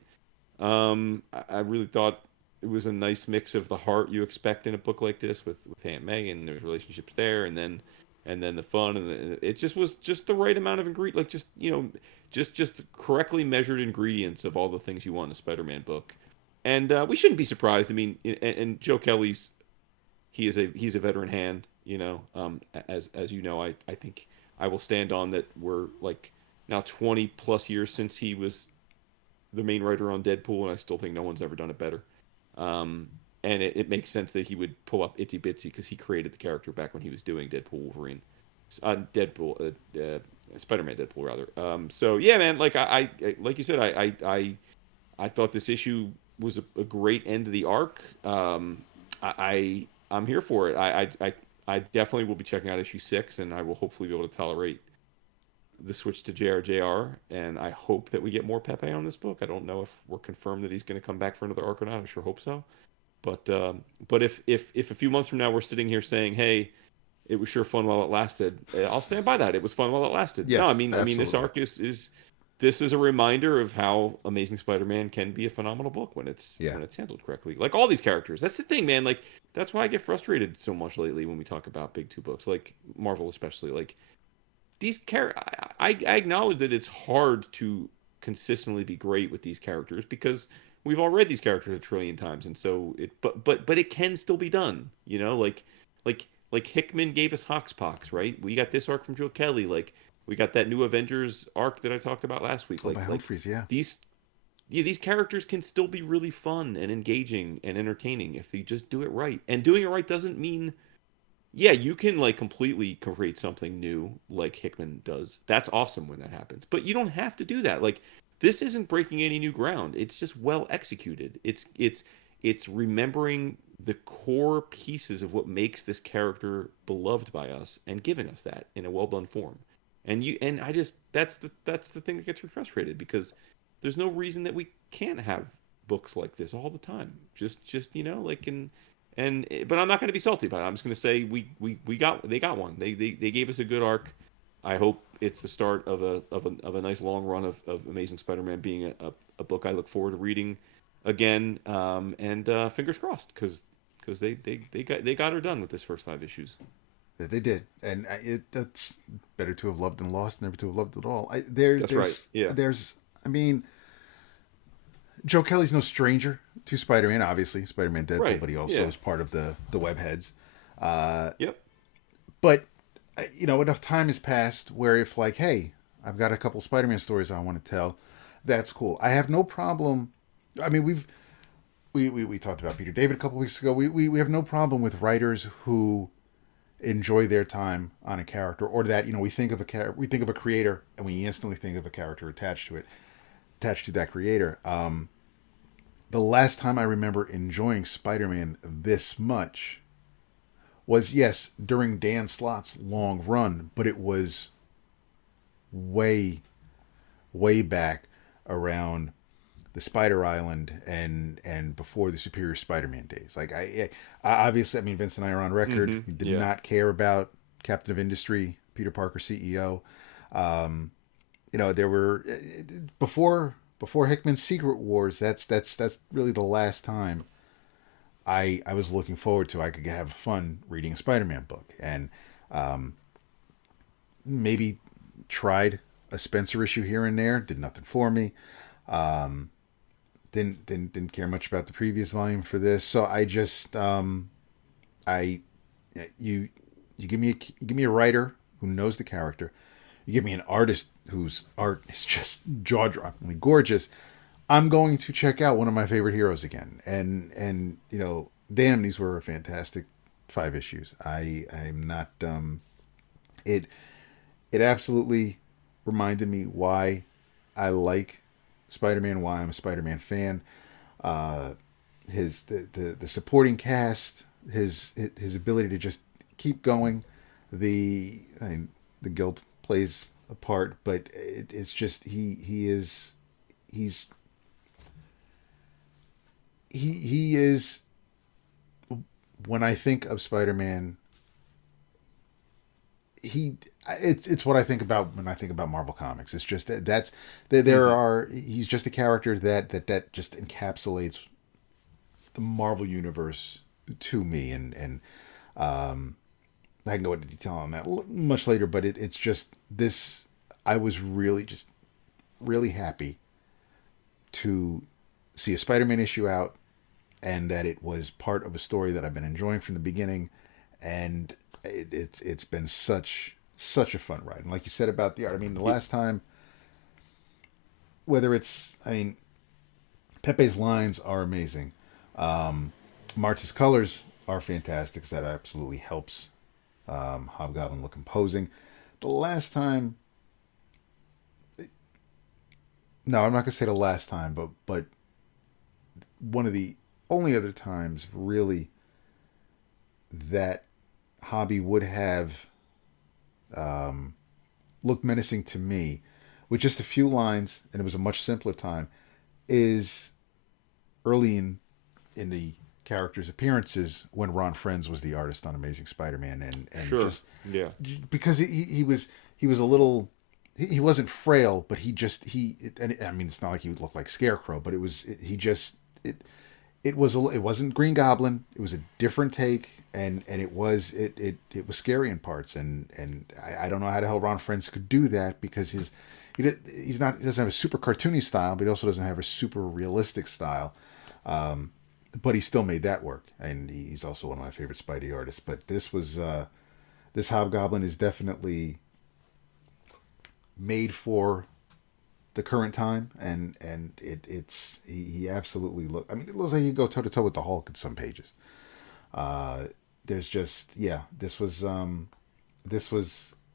I really thought it was a nice mix of the heart you expect in a book like this with Aunt May, and there's relationships there, and then the fun, and it just was just the right amount of ingredient, like just just correctly measured ingredients of all the things you want in a Spider-Man book. And we shouldn't be surprised. I mean, and Joe Kelly's he's a veteran hand. As you know, I think I will stand on that. We're like now 20 plus years since he was the main writer on Deadpool, and I still think no one's ever done it better. And it makes sense that he would pull up Itsy Bitsy because he created the character back when he was doing Deadpool Wolverine, Spider-Man Deadpool rather. So yeah, man, like like you said, I thought this issue was a great end to the arc. I'm here for it. I definitely will be checking out issue 6, and I will hopefully be able to tolerate the switch to JRJR, and I hope that we get more Pepe on this book. I don't know if we're confirmed that he's going to come back for another arc or not. I sure hope so. But if a few months from now we're sitting here saying, "Hey, it was sure fun while it lasted," I'll stand by that. It was fun while it lasted. yes, No, I mean, this absolutely. arc this is a reminder of how Amazing Spider-Man can be a phenomenal book Yeah, when it's handled correctly. Like all these characters. That's the thing, man. Like that's why I get frustrated so much lately when we talk about big two books, like Marvel especially. Like these I acknowledge that it's hard to consistently be great with these characters because we've all read these characters a trillion times, and so but it can still be done. Like Hickman gave us Hoxpox, right? We got this arc from Joe Kelly. Like we got that new Avengers arc that I talked about last week. oh, by Humphreys, yeah. These yeah, these characters can still be really fun and engaging and entertaining if you just do it right. And doing it right doesn't mean yeah, you can like completely create something new like Hickman does. That's awesome when that happens. But you don't have to do that. Like this isn't breaking any new ground. It's just well executed. It's remembering the core pieces of what makes this character beloved by us and giving us that in a well done form. And I just that's the thing that gets me frustrated because there's no reason that we can't have books like this all the time. Just like and but I'm not going to be salty about it. I'm just going to say we got they got one. They gave us a good arc. I hope it's the start of a nice long run of Amazing Spider-Man being a book I look forward to reading again. And fingers crossed because they got her done with this first 5 issues. That they did, and that's better to have loved than lost, never to have loved at all. That's right. Yeah. I mean, Joe Kelly's no stranger to Spider-Man, obviously, Spider-Man Deadpool, Right. but he also Yeah. is part of the webheads. Yep. But enough time has passed where if like, hey, I've got a couple Spider-Man stories I want to tell, That's cool. I have no problem. I mean, we talked about Peter David a couple weeks ago. We have no problem with writers who enjoy their time on a character, or that we think of a creator and we instantly think of a character attached to that creator. The last time I remember enjoying Spider-Man this much was, yes, during Dan Slott's long run, but it was way way back around the Spider Island and before the Superior Spider-Man days. Like I obviously, I mean, Vince and I are on record. Mm-hmm. We did Yeah. not care about Captain of Industry, Peter Parker CEO. There were before Hickman's Secret Wars. That's really the last time I was looking forward to. I could have fun reading a Spider-Man book, and maybe tried a Spencer issue here and there. Did nothing for me. Didn't care much about the previous volume for this. So I just I you give me a writer who knows the character. You give me an artist whose art is just jaw-droppingly gorgeous. I'm going to check out one of my favorite heroes again. And damn, these were a fantastic 5 issues. I'm not it absolutely reminded me why I like Spider-Man, why I'm a Spider-Man fan. The supporting cast, his ability to just keep going. The guilt plays a part, but it's just he is when I think of Spider-Man, it's what I think about when I think about Marvel Comics. It's just he's just a character that just encapsulates the Marvel universe to me, and I can go into detail on that much later, but it's just this. I was really happy to see a Spider-Man issue out, and that it was part of a story that I've been enjoying from the beginning, and it's been such a fun ride. And like you said about the art, I mean, the last time, whether it's, I mean, Pepe's lines are amazing. Marte's colors are fantastic, 'cause that absolutely helps Hobgoblin look imposing. The last time, no, I'm not gonna say the last time, but one of the only other times really that Hobby would have looked menacing to me with just a few lines, and it was a much simpler time, is early in the character's appearances when Ron Frenz was the artist on Amazing Spider-Man, and Sure. just Yeah. because he was a little, he wasn't frail, but and I mean, it's not like he would look like Scarecrow, but it wasn't Green Goblin. It was a different take, and it was scary in parts, and I don't know how the hell Ron Frenz could do that, because he doesn't have a super cartoony style, but he also doesn't have a super realistic style. But he still made that work, and he's also one of my favorite Spidey artists. But this Hobgoblin is definitely made for the current time, and he absolutely I mean, it looks like he could go toe to toe with the Hulk in some pages. There's just, yeah, this was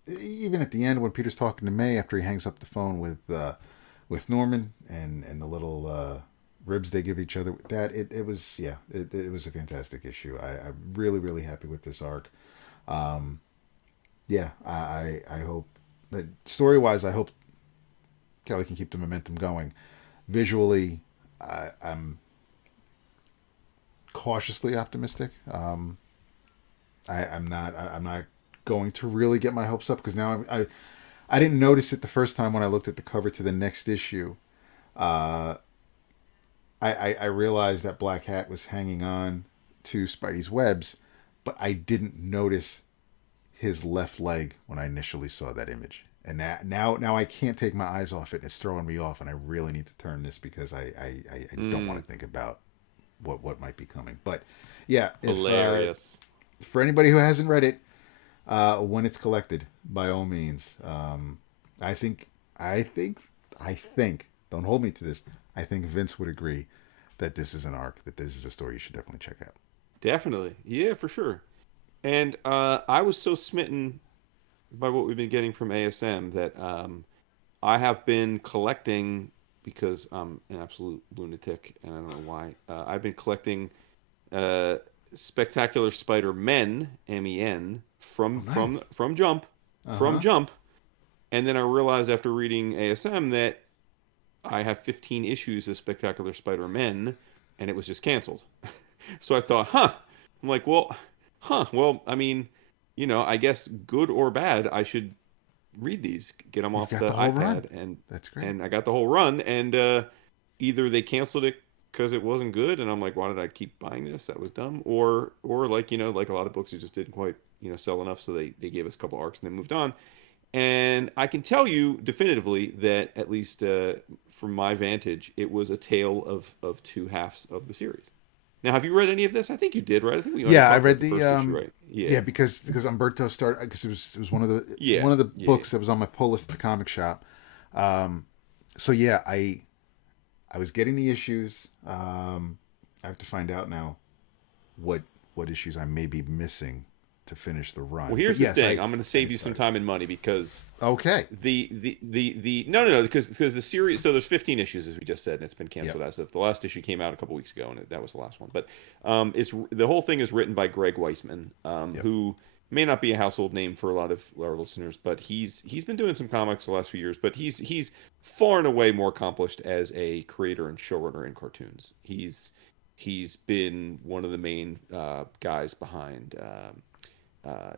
even at the end when Peter's talking to May after he hangs up the phone with Norman, and the little ribs they give each other. That it was a fantastic issue. I'm really happy with this arc. Yeah, I hope that story wise, I hope Kelly can keep the momentum going. Visually, I'm cautiously optimistic. I'm not going to really get my hopes up, because now I didn't notice it the first time when I looked at the cover to the next issue. I realized that Black Hat was hanging on to Spidey's webs, but I didn't notice his left leg when I initially saw that image. And now I can't take my eyes off it. It's throwing me off, and I really need to turn this, because I don't want to think about what might be coming. But yeah, Hilarious. For anybody who hasn't read it, when it's collected, by all means, I think don't hold me to this. I think Vince would agree that this is an arc, that this is a story you should definitely check out. Definitely. Yeah, for sure. And I was so smitten by what we've been getting from ASM that I have been collecting because I'm an absolute lunatic and I don't know why. I've been collecting uh, Spectacular Spider-Men, MEN, Oh, nice. from Jump, Uh huh. and then I realized after reading ASM that I have 15 issues of Spectacular Spider-Men, and it was just canceled. So I thought, huh. I'm like, well, huh. Well, I mean, I guess good or bad, I should read these, get them You've off got the the whole run. iPad, and That's great. and I got the whole run, and either they canceled it because it wasn't good, and I'm like, why did I keep buying this? That was dumb, or like like a lot of books, it just didn't quite sell enough, so they gave us a couple arcs and then moved on. And I can tell you definitively that at least from my vantage, it was a tale of two halves of the series. Now, have you read any of this? I think you did, right? I think we might have Yeah, I talked about read the the first issue, right? yeah, Yeah, because Umberto started, because it was yeah, one of the yeah. books that was on my pull list at the comic shop. Um, so yeah, I was getting the issues. I have to find out now what what issues I may be missing to finish the Well, run. But here's the yes, thing. I'm going to I save did you some start. time and money because Okay. the no, because the series, so there's 15 issues as we just said, and it's been Yep. canceled as of the last issue came out a couple weeks ago, and that was the last one. But it's the whole thing is written by Greg Weisman, Yep. who may not be a household name for a lot of our listeners, but he's been doing some comics the last few years, but he's far and away more accomplished as a creator and showrunner in cartoons. He's been one of the main guys behind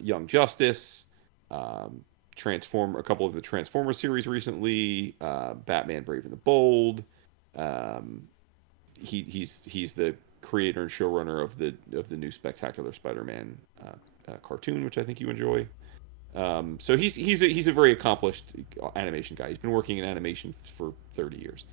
Young Justice, um, Transform a couple of the Transformer series recently, Batman Brave and the Bold. Um, he's the creator and showrunner of the new Spectacular Spider-Man cartoon, which I think you enjoy. So he's a very accomplished animation guy. He's been working in animation for 30 years.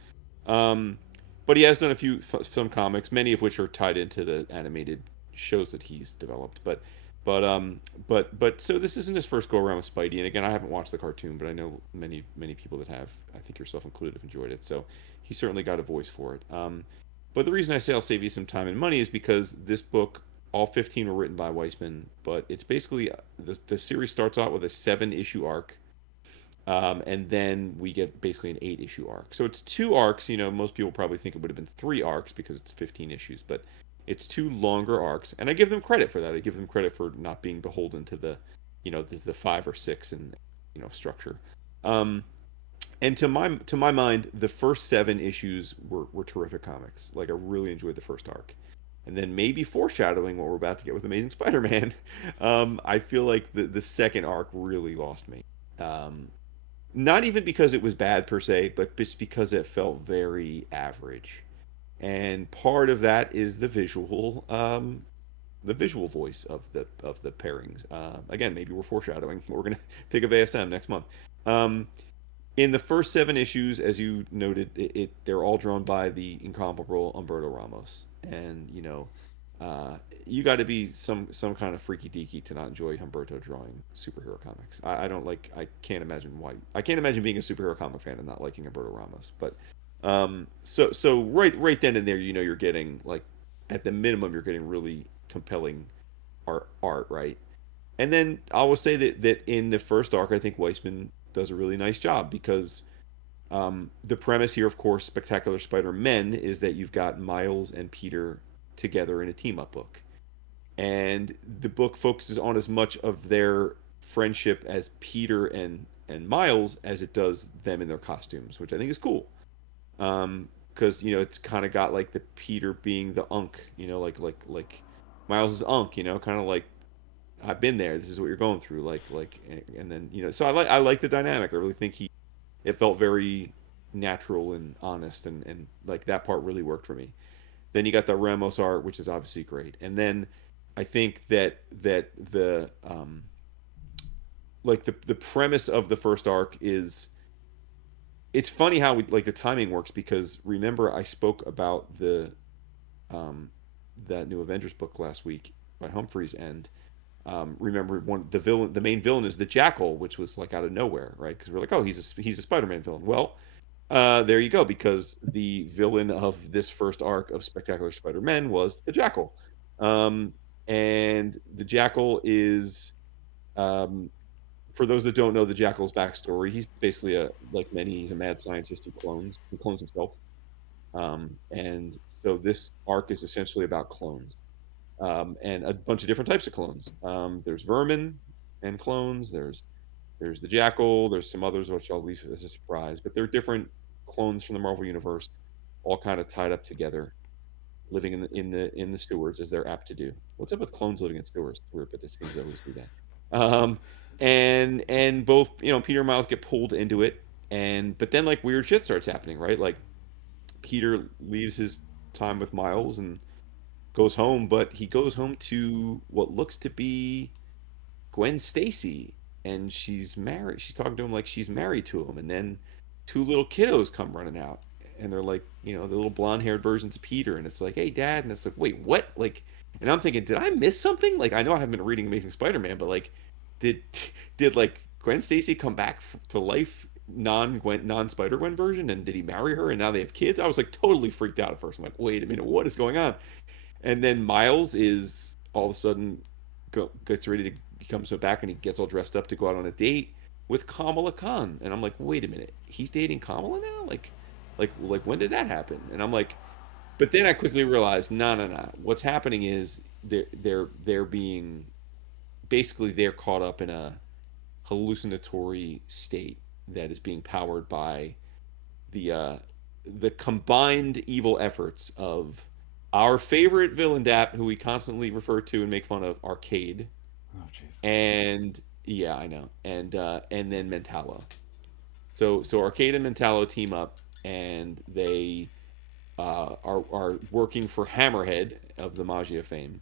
Um, but he has done a few some comics, many of which are tied into the animated shows that he's developed. But but so this isn't his first go around with Spidey. And again, I haven't watched the cartoon, but I know many people that have. I think yourself included have enjoyed it. So he certainly got a voice for it. But the reason I say I'll save you some time and money is because this book, all 15 were written by Weisman, but it's basically the series starts out with a 7 issue arc, and then we get basically an 8 issue arc. So it's 2 arcs. Most people probably think it would have been 3 arcs because it's 15 issues, but it's 2 longer arcs, and I give them credit for that. I give them credit for not being beholden to the 5 or 6 and structure. Um, and to my mind, the first 7 issues were terrific comics. Like I really enjoyed the first arc, and then maybe foreshadowing what we're about to get with Amazing Spider-Man. I feel like the second arc really lost me. Um, Not even because it was bad per se, but just because it felt very average. And part of that is the visual voice of the pairings. Again, maybe we're foreshadowing. We're gonna think of ASM next month. Um, in the first 7 issues, as you noted, they're all drawn by the incomparable Umberto Ramos, and you got to be some kind of freaky deaky to not enjoy Humberto drawing superhero comics. I don't like. I can't imagine why. I can't imagine being a superhero comic fan and not liking Humberto Ramos. But so right then and there, you're getting like at the minimum, you're getting really compelling art, right? And then I will say that in the first arc, I think Weisman does a really nice job because the premise here, of course, Spectacular Spider-Men, is that you've got Miles and Peter together in a team up book. And the book focuses on as much of their friendship as Peter and Miles as it does them in their costumes, which I think is cool. Because it's kind of got like the Peter being the unk, like Miles is unk, kind of like I've been there. This is what you're going through, and then So I like the dynamic. I really think it felt very natural and honest, and like that part really worked for me. Then you got the Ramos art, which is obviously great, and then I think that the like the premise of the first arc is it's funny how like the timing works because remember I spoke about the that new Avengers book last week by Humphreys and remember the main villain is the Jackal, which was like out of nowhere, right? Because we're like, oh, he's a Spider-Man villain. Well, There you go, because the villain of this first arc of Spectacular Spider-Man was the Jackal. Um, and the Jackal is, um, for those that don't know the Jackal's backstory, he's basically like many, he's a mad scientist who clones himself. And so this arc is essentially about clones, and a bunch of different types of clones. There's vermin and clones. There's the Jackal. There's some others which I'll leave as a surprise, but they're different clones from the Marvel universe, all kind of tied up together, living in the sewers as they're apt to do. What's up with clones living in sewers? It's weird, but it seems to always do that. And both Peter and Miles get pulled into it, but then like weird shit starts happening, right? Like Peter leaves his time with Miles and goes home, but he goes home to what looks to be Gwen Stacy, and she's married. She's talking to him like she's married to him, and then two little kiddos come running out, and they're like, the little blonde-haired versions of Peter, and it's like, "Hey, Dad," and it's like, "Wait, what?" Like, and I'm thinking, did I miss something? Like, I know I haven't been reading Amazing Spider-Man, but like, did did like Gwen Stacy come back to life? Non Spider Gwen version, and did he marry her and now they have kids? I was like totally freaked out at first. I'm like, wait a minute, what is going on? And then Miles is all of a sudden gets ready to, he comes back and he gets all dressed up to go out on a date with Kamala Khan, and I'm like, wait a minute, he's dating Kamala now? Like when did that happen? And I'm like, but then I quickly realized, no, no, no. What's happening is they're being, basically they're caught up in a hallucinatory state that is being powered by the combined evil efforts of our favorite villain Dap, who we constantly refer to and make fun of, Arcade, Oh, jeez. and yeah, I know, and then Mentallo. So Arcade and Mentallo team up, and they are working for Hammerhead of the Magia fame,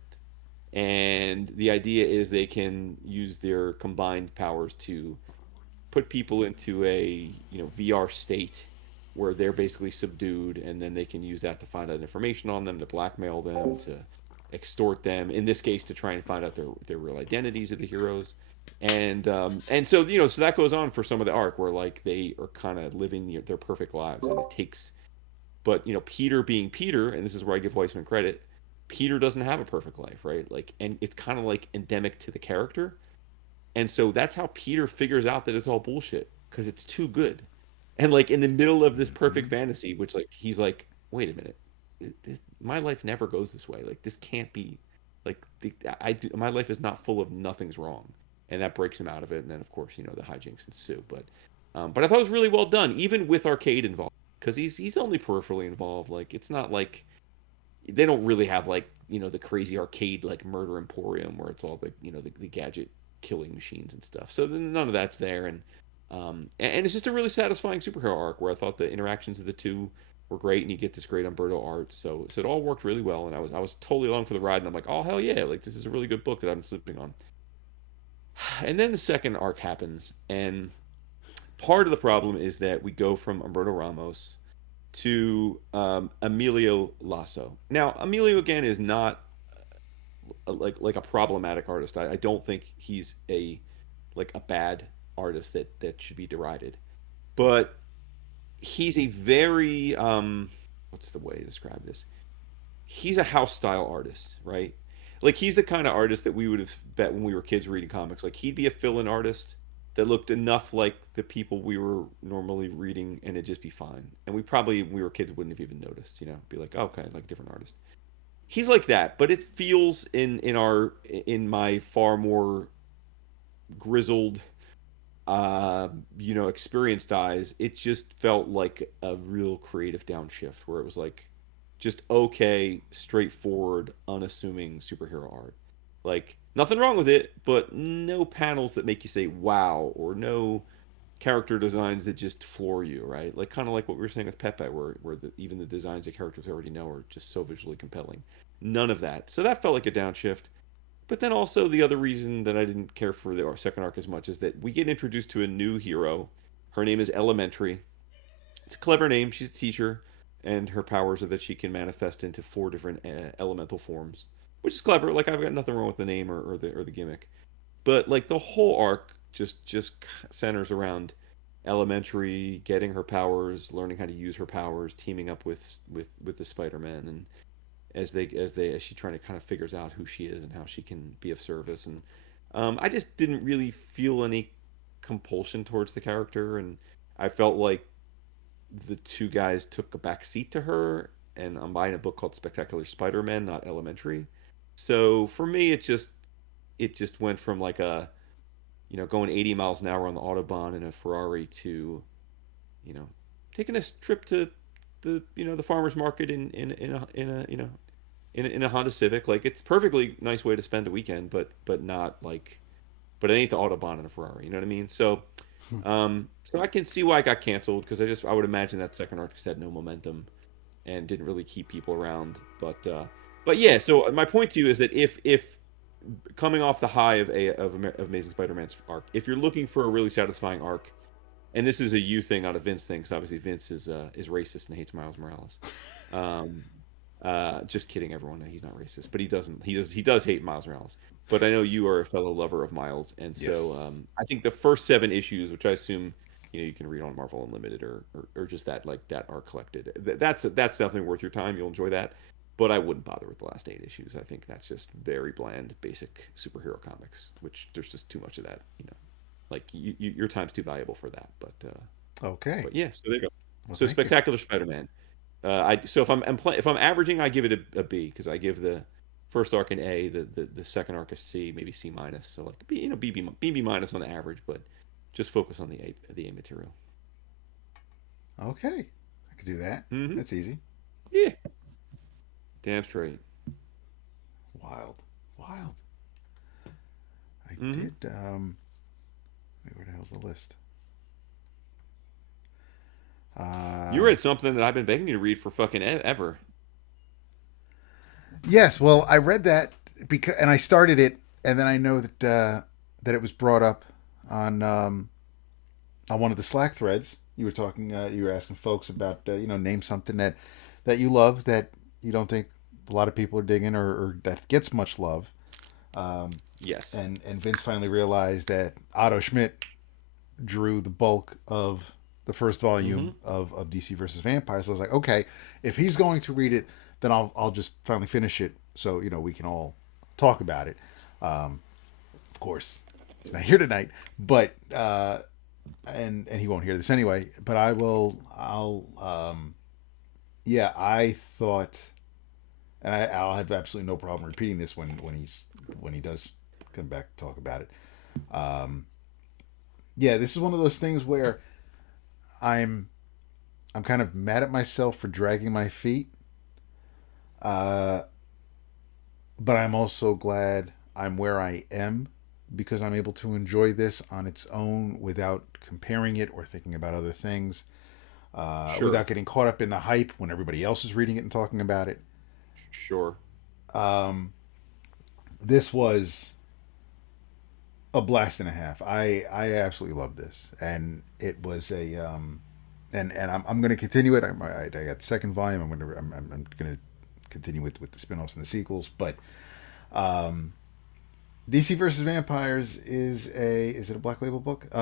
and the idea is they can use their combined powers to put people into a VR state where they're basically subdued, and then they can use that to find out information on them, to blackmail them, to extort them. In this case, to try and find out their real identities of the heroes. And so so that goes on for some of the arc where like they are kind of living their perfect lives, and it takes. But Peter being Peter, and this is where I give Weissman credit. Peter doesn't have a perfect life, right? Like, and it's kind of like endemic to the character, and so that's how Peter figures out that it's all bullshit because it's too good. And like in the middle of this perfect fantasy, which like he's like, wait a minute, my life never goes this way. Like this can't be. Like my life is not full of nothing's wrong, and that breaks him out of it. And then of course the hijinks ensue. But I thought it was really well done, even with Arcade involved, because he's only peripherally involved. Like it's not like they don't really have like the crazy Arcade like murder emporium where it's all the gadget killing machines and stuff. So then none of that's there, and it's just a really satisfying superhero arc where I thought the interactions of the two were great, and you get this great Umberto art. So it all worked really well, and I was totally along for the ride, and I'm like, oh hell yeah, like this is a really good book that I'm sleeping on. And then the second arc happens, and part of the problem is that we go from Umberto Ramos to Emilio Lasso. Now Emilio again is not like a problematic artist. I don't think he's a bad artist that should be derided, but he's a very what's the way to describe this? He's a house style artist, right? Like he's the kind of artist that we would have bet when we were kids reading comics. Like he'd be a fill-in artist that looked enough like the people we were normally reading, and it'd just be fine. And we probably, when we were kids, wouldn't have even noticed. Be like, oh, okay, like a different artist. He's like that, but it feels in my far more grizzled experienced eyes, it just felt like a real creative downshift where it was like just okay, straightforward, unassuming superhero art. Like nothing wrong with it, but no panels that make you say wow, or no character designs that just floor you, right? Like kind of like what we were saying with Pepe, where even the designs of characters we already know are just so visually compelling. None of that. So that felt like a downshift. But then also the other reason that I didn't care for the second arc as much is that we get introduced to a new hero. Her name is Elementary. It's a clever name. She's a teacher, and her powers are that she can manifest into 4 different elemental forms, which is clever. Like I've got nothing wrong with the name or the gimmick, but like the whole arc just centers around elementary, getting her powers, learning how to use her powers, teaming up with the Spider-Man, and as she trying to kind of figures out who she is and how she can be of service. And I just didn't really feel any compulsion towards the character, and I felt like the two guys took a back seat to her. And I'm buying a book called Spectacular Spider-Man, not Elementary. So for me, it just went from like a going 80 miles an hour on the autobahn in a Ferrari to you know taking a trip to the farmers market in a Honda Civic. Like, it's perfectly nice way to spend a weekend, but not like, but it ain't the autobahn in a Ferrari. You know what I mean? So I can see why it got canceled, because I would imagine that second arc just had no momentum and didn't really keep people around. But yeah. So my point to you is that if coming off the high of Amazing Spider-Man's arc, if you're looking for a really satisfying arc, and this is a you thing, not a Vince thing, because obviously Vince is racist and hates Miles Morales. Just kidding, everyone. He's not racist, but he doesn't. He does hate Miles Morales. But I know you are a fellow lover of Miles, and so Yes. I think the first 7 issues, which I assume you can read on Marvel Unlimited or just that are collected. That's definitely worth your time. You'll enjoy that. But I wouldn't bother with the last 8 issues. I think that's just very bland, basic superhero comics, which there's just too much of that. Like your time's too valuable for that. Okay. But yeah, so there you go. Well, So thank you. Spectacular Spider-Man. So if I'm averaging, I give it a B, because I give the first arc an A, the second arc a C, maybe C minus. So like B minus on the average, but just focus on the A material. Okay. I could do that. Mm-hmm. That's easy. Yeah, damn straight. Wild. Wild. I Mm-hmm. did. Wait, where the hell's the list? You read something that I've been begging you to read for fucking ever. Yes. Well, I read that because, and I started it, and then I know that it was brought up on one of the Slack threads. You were talking. You were asking folks about name something that you love that you don't think a lot of people are digging, or that gets much love. Um, Yes. and Vince finally realized that Otto Schmidt drew the bulk of the first Mm-hmm. volume of DC versus Vampires. So I was like, okay, if he's going to read it, then I'll just finally finish it, so we can all talk about it. Of course, he's not here tonight, but and he won't hear this anyway. But I will. Yeah, I thought, and I'll have absolutely no problem repeating this when he does come back to talk about it. Um, yeah, this is one of those things where I'm I'm kind of mad at myself for dragging my feet, uh, but I'm also glad I'm where I am because I'm able to enjoy this on its own without comparing it or thinking about other things, Sure. without getting caught up in the hype when everybody else is reading it and talking about it. Sure. Um, this was a blast and a half. I absolutely love this, and it was a and I'm going to continue it. I got the second volume. I'm going to continue with the spin-offs and the sequels. But um, DC versus Vampires is it a Black Label book? I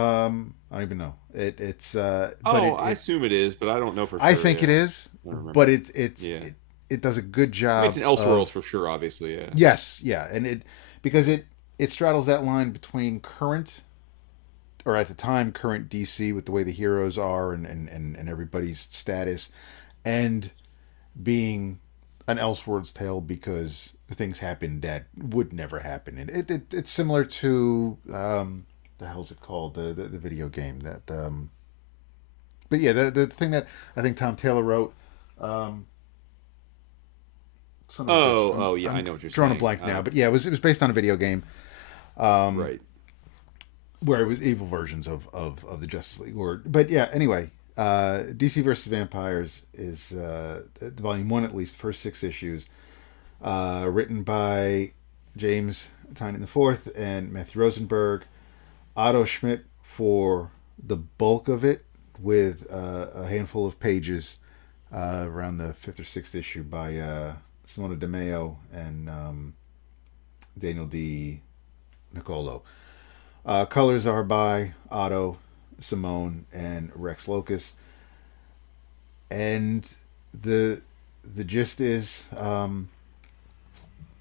don't even know. It's but Oh, I assume it is, but I don't know for I sure. think it Yeah, is, I don't but remember. Yeah, it does a good I mean, it's job an Elseworlds of for sure. Obviously, yeah. yes, yeah, and because it straddles that line between current, or at the time current DC with the way the heroes are and everybody's status, and being an Elseworlds tale because things happen that would never happen. And it's similar to the hell's it called, the video game that but yeah, the thing that I think Tom Taylor wrote, um son of a bitch, Oh, yeah. I I'm know what you're drawing a saying. blank now, but yeah, it was based on a video game, um Right. where it was evil versions of the Justice League. Or but yeah, anyway, DC versus Vampires is volume one, at least first 6 issues, written by James Tynion the Fourth and Matthew Rosenberg, Otto Schmidt for the bulk of it, with a handful of pages around the fifth or sixth issue by Simone DeMeo and Daniel D. Nicuolo. Colors are by Otto, Simone and Rex Lokus, and the the gist is the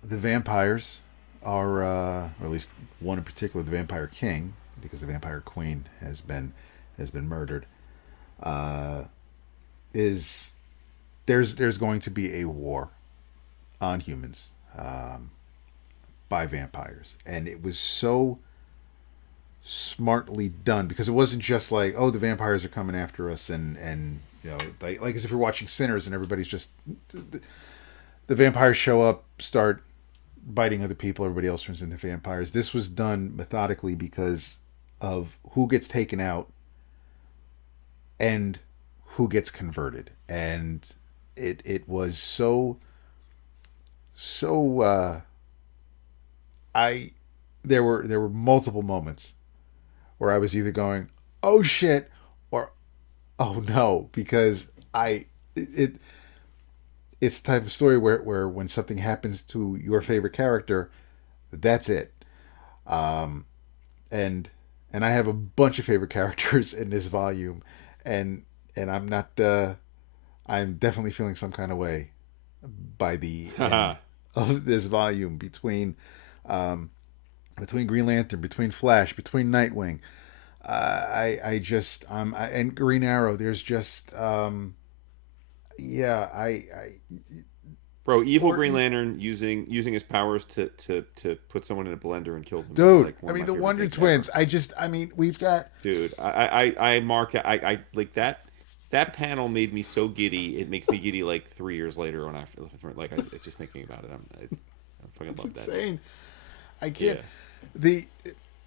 vampires are, or at least one in particular, the Vampire King, because the Vampire Queen has been murdered. Uh, is there's going to be a war on humans by vampires, and it was so smartly done because it wasn't just like, oh, the vampires are coming after us, and like as if you're watching Sinners and everybody's just the vampires show up, start biting other people, everybody else turns into vampires. This was done methodically because of who gets taken out and who gets converted, and it was so I there were multiple moments where I was either going, oh shit, or oh no, because it's the type of story where when something happens to your favorite character, that's it. Um, and and I have a bunch of favorite characters in this volume, and I'm not. I'm definitely feeling some kind of way by the end of this volume um, between Green Lantern, between Flash, between Nightwing. I just and Green Arrow. There's just yeah I Bro, evil or Green Lantern using his powers to put someone in a blender and kill them is dude. like one I of mean my the favorite Wonder things ever. Twins. We've got Dude, I mark I like that panel made me so giddy. It makes me giddy like 3 years later when I like I just thinking about it. I fucking it's love that dude. insane. I can't Yeah. the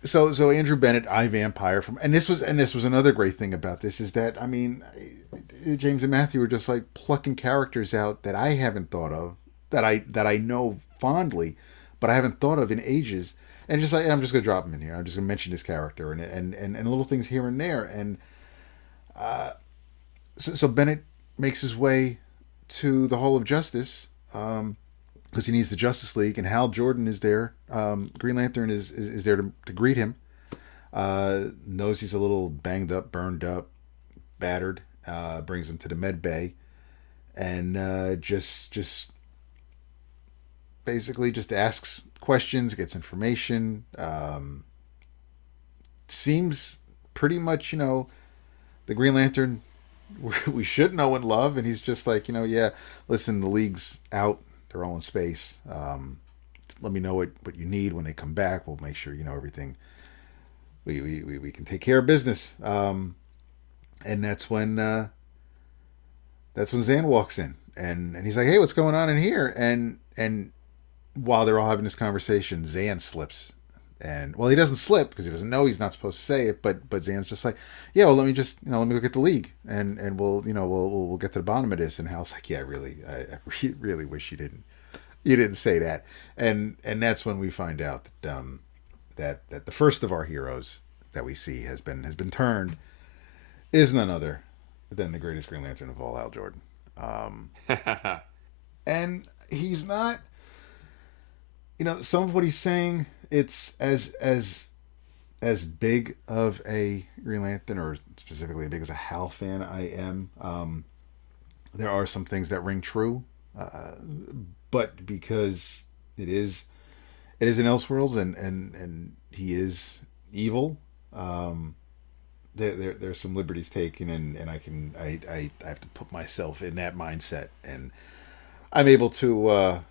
so Andrew Bennett, I Vampire from, and this was another great thing about this is that I mean, James and Matthew were just like plucking characters out that I haven't thought of, that I know fondly, but I haven't thought of in ages, and just like, I'm just gonna drop him in here. I'm just gonna mention this character and little things here and there, and so Bennett makes his way to the Hall of Justice. Because he needs the Justice League, and Hal Jordan is there. Green Lantern is there to greet him. Knows he's a little banged up, burned up, battered. Brings him to the med bay, and just basically just asks questions, gets information. Seems pretty much, the Green Lantern we should know and love, and he's just like, yeah, listen, the League's out. They're all in space. Let me know what you need when they come back. We'll make sure everything. We can take care of business. And that's when Zan walks in, and he's like, "Hey, what's going on in here?" And while they're all having this conversation, Zan slips, and well, he doesn't slip because he doesn't know he's not supposed to say it. But Zan's just like, "Yeah, well, let me go get the League, and we'll get to the bottom of this." And Hal's like, "Yeah, really, I really wish you didn't say that." And that's when we find out that the first of our heroes that we see has been turned is none other than the greatest Green Lantern of all, Hal Jordan. And he's not, some of what he's saying, it's as big of a Green Lantern, or specifically as big as a Hal fan I am. There are some things that ring true, but because it is an Elseworlds, and he is evil. There's some liberties taken, and I have to put myself in that mindset, and I'm able to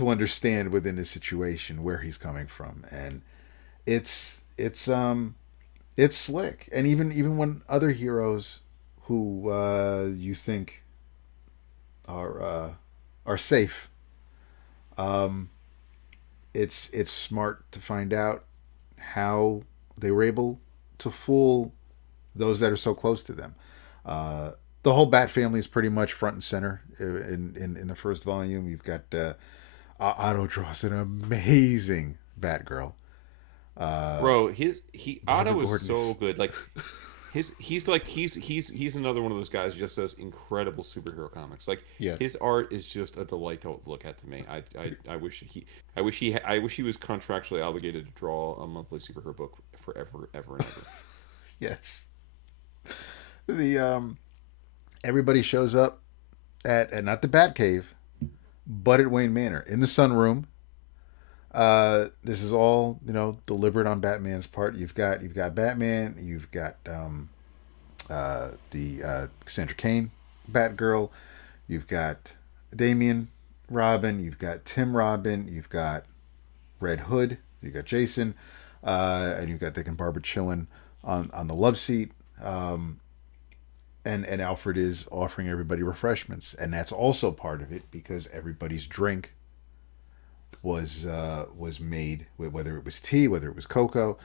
understand within this situation where he's coming from, and it's slick, and even when other heroes who you think are safe, um, it's smart to find out how they were able to fool those that are so close to them. The whole Bat family is pretty much front and center in the first volume. You've got Otto draws an amazing Batgirl. Bro, he Barbara Otto is Gordon so is good. Like he's another one of those guys who just does incredible superhero comics. Like yeah. his art is just a delight to look at to me. I wish he was contractually obligated to draw a monthly superhero book forever, ever and ever. Yes. The everybody shows up at not the Batcave, but at Wayne Manor in the sunroom. This is all deliberate on Batman's part. You've got Batman. You've got the Cassandra Cain, Batgirl. You've got Damian Robin. You've got Tim Robin. You've got Red Hood. You've got Jason, and you've got Dick and Barbara chilling on the love seat. And Alfred is offering everybody refreshments, and that's also part of it because everybody's drink was made, whether it was tea, whether it was cocoa.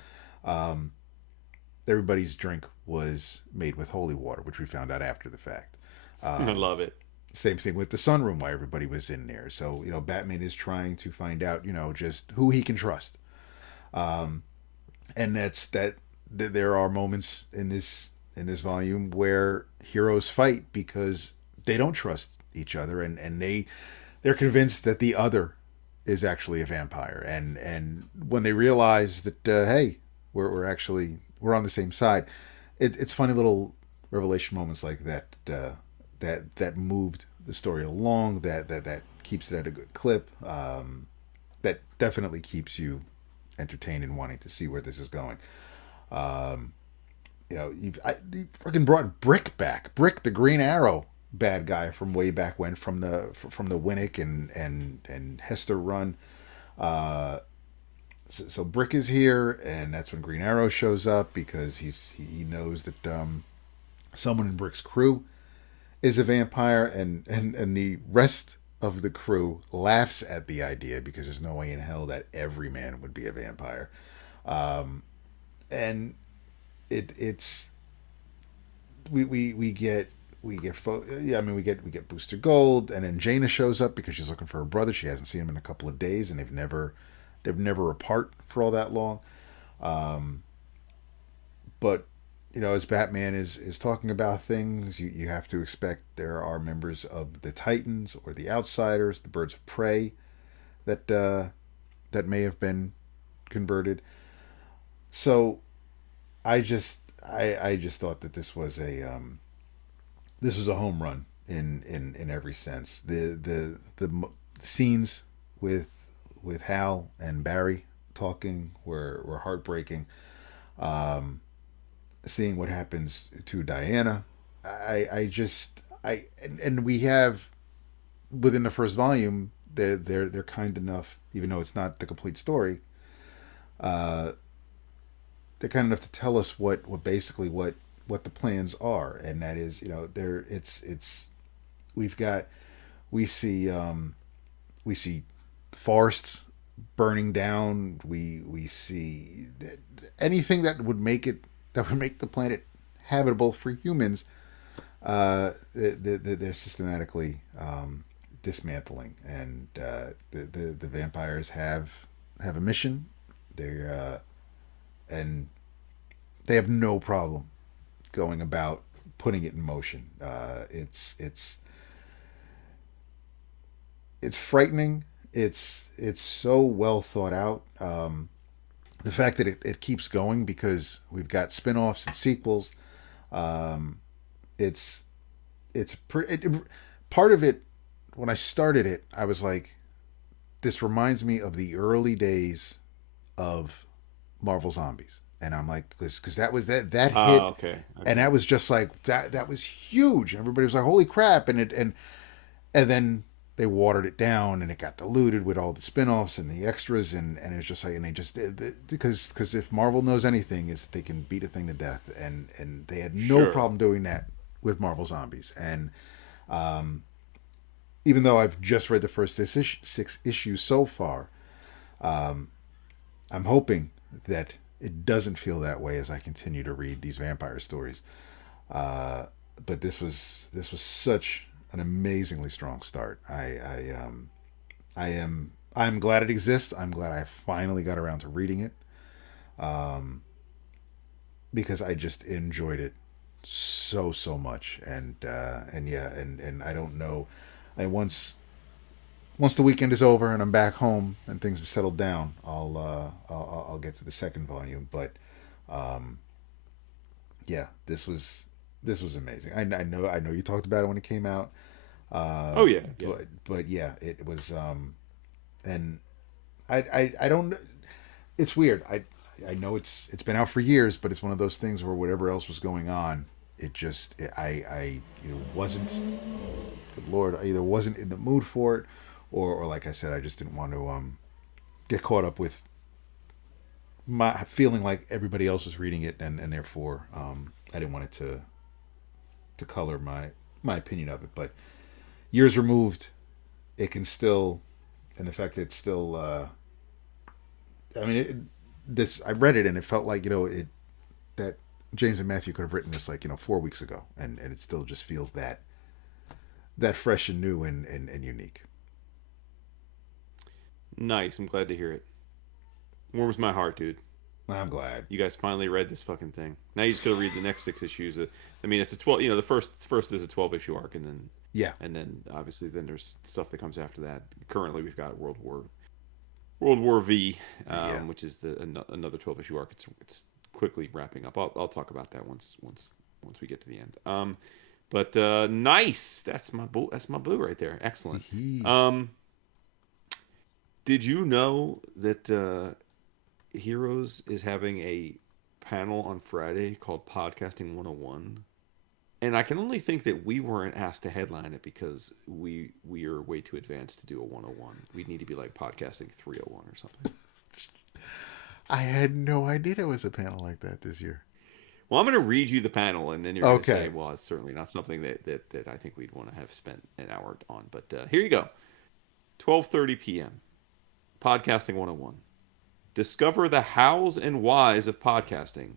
Everybody's drink was made with holy water, which we found out after the fact. I love it. Same thing with the sunroom, why everybody was in there. So Batman is trying to find out just who he can trust. And that's that. There are moments in this volume where heroes fight because they don't trust each other, and they're convinced that the other is actually a vampire, and when they realize that hey, we're on the same side, it's funny little revelation moments like that that moved the story along, that keeps it at a good clip, that definitely keeps you entertained and wanting to see where this is going. You freaking brought Brick back. Brick, the Green Arrow bad guy from way back when, from the Winnick and Hester run. So Brick is here, and that's when Green Arrow shows up because he knows that someone in Brick's crew is a vampire, and the rest of the crew laughs at the idea because there's no way in hell that every man would be a vampire. And it's we get Booster Gold, and then Jaina shows up because she's looking for her brother. She hasn't seen him in a couple of days, and they've never apart for all that long. But as Batman is talking about things, you have to expect there are members of the Titans or the Outsiders, the Birds of Prey, that may have been converted. So I just thought that this was a home run in every sense. The scenes with Hal and Barry talking were heartbreaking. Seeing what happens to Diana, and we have within the first volume, they're kind enough, even though it's not the complete story. They're kind enough to tell us what the plans are, and that is, we see forests burning down. We see anything that would make the planet habitable for humans. They're systematically dismantling, and the vampires have a mission. And they have no problem going about putting it in motion. It's frightening. It's so well thought out. The fact that it keeps going because we've got spin-offs and sequels. Part of it, when I started it, I was like, this reminds me of the early days of Marvel Zombies, and I'm like, because that was that hit, okay. And that was just like that was huge. Everybody was like, holy crap, and then they watered it down, and it got diluted with all the spin-offs and the extras, and it was just like, and they just because if Marvel knows anything, is that they can beat a thing to death, and they had no problem doing that with Marvel Zombies. And even though I've just read the first 6 issues so far, I'm hoping that it doesn't feel that way as I continue to read these vampire stories. But this was such an amazingly strong start. I'm glad it exists. I'm glad I finally got around to reading it, because I just enjoyed it so much. And I don't know. Once the weekend is over and I'm back home and things have settled down, I'll get to the second volume. But yeah, this was amazing. I know you talked about it when it came out. Oh yeah, yeah. But yeah, it was. And I don't. It's weird. I know it's been out for years, but it's one of those things where whatever else was going on, I either wasn't. Good Lord, I either wasn't in the mood for it, or like I said, I just didn't want to get caught up with my feeling like everybody else was reading it, and therefore I didn't want it to color my opinion of it. But years removed, it can still, and the fact that it's still, I mean, this I read it and it felt like that James and Matthew could have written this like 4 weeks ago, and it still just feels that fresh and new and unique. Nice. I'm glad to hear it. Warms my heart, dude. I'm glad. You guys finally read this fucking thing. Now you just got to read the next 6 issues. I mean, it's a 12. The first is a 12 issue arc, and then Yeah. and then obviously then there's stuff that comes after that. Currently, we've got World War V, which is another 12 issue arc. It's quickly wrapping up. I'll talk about that once we get to the end. But nice. That's my boo right there. Excellent. Did you know that Heroes is having a panel on Friday called Podcasting 101? And I can only think that we weren't asked to headline it because we are way too advanced to do a 101. We need to be like Podcasting 301 or something. I had no idea there was a panel like that this year. Well, I'm going to read you the panel, and then you're going to Okay. say, well, it's certainly not something that I think we'd want to have spent an hour on. But here you go. 12:30 p.m. Podcasting 101. Discover the hows and whys of podcasting.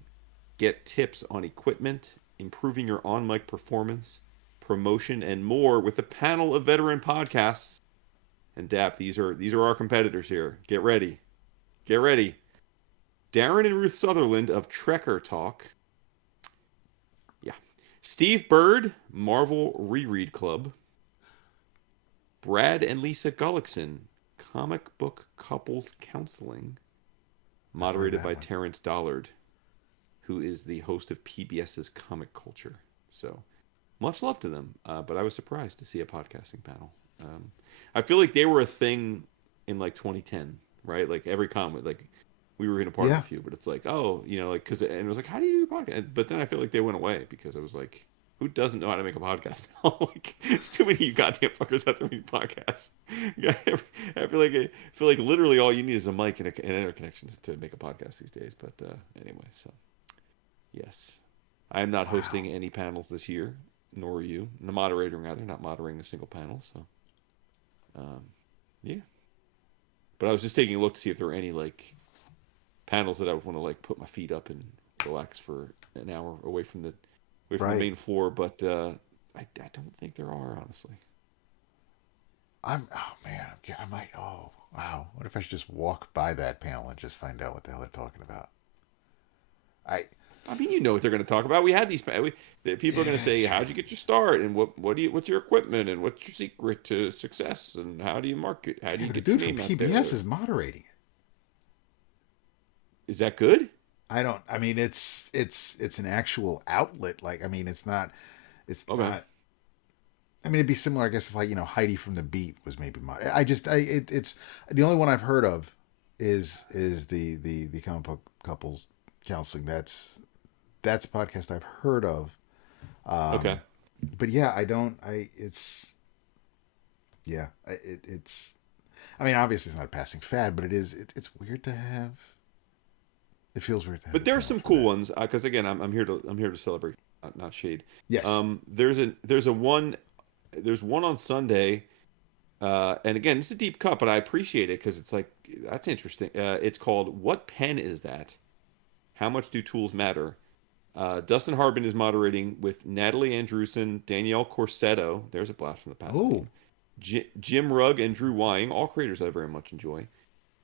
Get tips on equipment, improving your on-mic performance, promotion, and more with a panel of veteran podcasts. And Dap, these are our competitors here. Get ready. Get ready. Darren and Ruth Sutherland of Trekker Talk. Yeah. Steve Bird, Marvel Reread Club. Brad and Lisa Gullickson, Comic Book Couples Counseling. Moderated by Terrence Dollard, who is the host of PBS's Comic Culture. So, much love to them. But I was surprised to see a podcasting panel. I feel like they were a thing in like 2010, right? Like every comic, like we were in a part of a few, but it's like, oh, like and it was like, how do you do a podcast? But then I feel like they went away because I was like, who doesn't know how to make a podcast now? Like, there's too many of you goddamn fuckers out there making podcasts. Yeah, I feel like literally all you need is a mic and an interconnection to make a podcast these days. But anyway, so yes, I am not hosting any panels this year, nor are you. The moderating, rather, not moderating a single panel. So, yeah. But I was just taking a look to see if there were any like panels that I would want to like put my feet up and relax for an hour away from the the main floor, but I don't think there are, honestly. Oh man, I might. Oh wow, what if I should just walk by that panel and just find out what the hell they're talking about? I mean, you know what they're going to talk about. We had these people are going to say, "How'd you get your start?" and what's your equipment and what's your secret to success and how do you market? How do you get the dude your name from out there? PBS is moderating it. Is that good? I mean, it's an actual outlet. Like, I mean, it's not. I mean, it'd be similar, I guess, if like Heidi from the Beat was maybe it's the only one I've heard of is the comic book couples counseling. That's a podcast I've heard of. Okay. But yeah, it's. I mean, obviously it's not a passing fad, but it's weird to have. It feels weird to have. But there are some cool ones because again, I'm here to celebrate, not shade. Yes. There's one on Sunday, and again, it's a deep cut, but I appreciate it because it's like that's interesting. It's called "What Pen Is That? How Much Do Tools Matter?" Dustin Harbin is moderating with Natalie Andrewson, Danielle Corsetto. There's a blast from the past. Oh. Jim Rugg and Drew Wying, all creators I very much enjoy.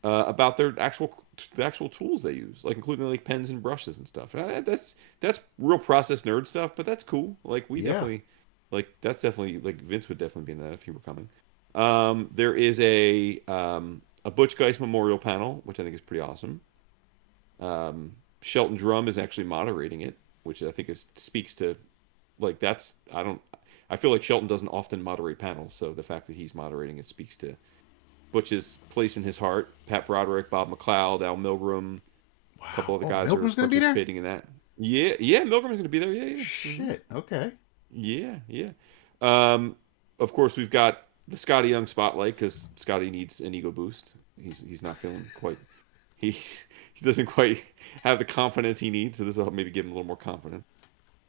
About the actual tools they use, like including like pens and brushes and stuff. That's real process nerd stuff, but that's cool. Like definitely, like that's definitely like Vince would definitely be in that if he were coming. There is a Butch Geist memorial panel, which I think is pretty awesome. Shelton Drum is actually moderating it, which I think speaks to like I feel like Shelton doesn't often moderate panels, so the fact that he's moderating it speaks to Butch's place in his heart. Pat Broderick, Bob McLeod, Al Milgram, a couple other guys are Milgram's going to be there? participating in that. Yeah, Milgram's going to be there. Yeah. Shit, okay. Yeah. Of course, we've got the Scotty Young spotlight because Scotty needs an ego boost. He's not feeling quite. He doesn't quite have the confidence he needs, so this will maybe give him a little more confidence.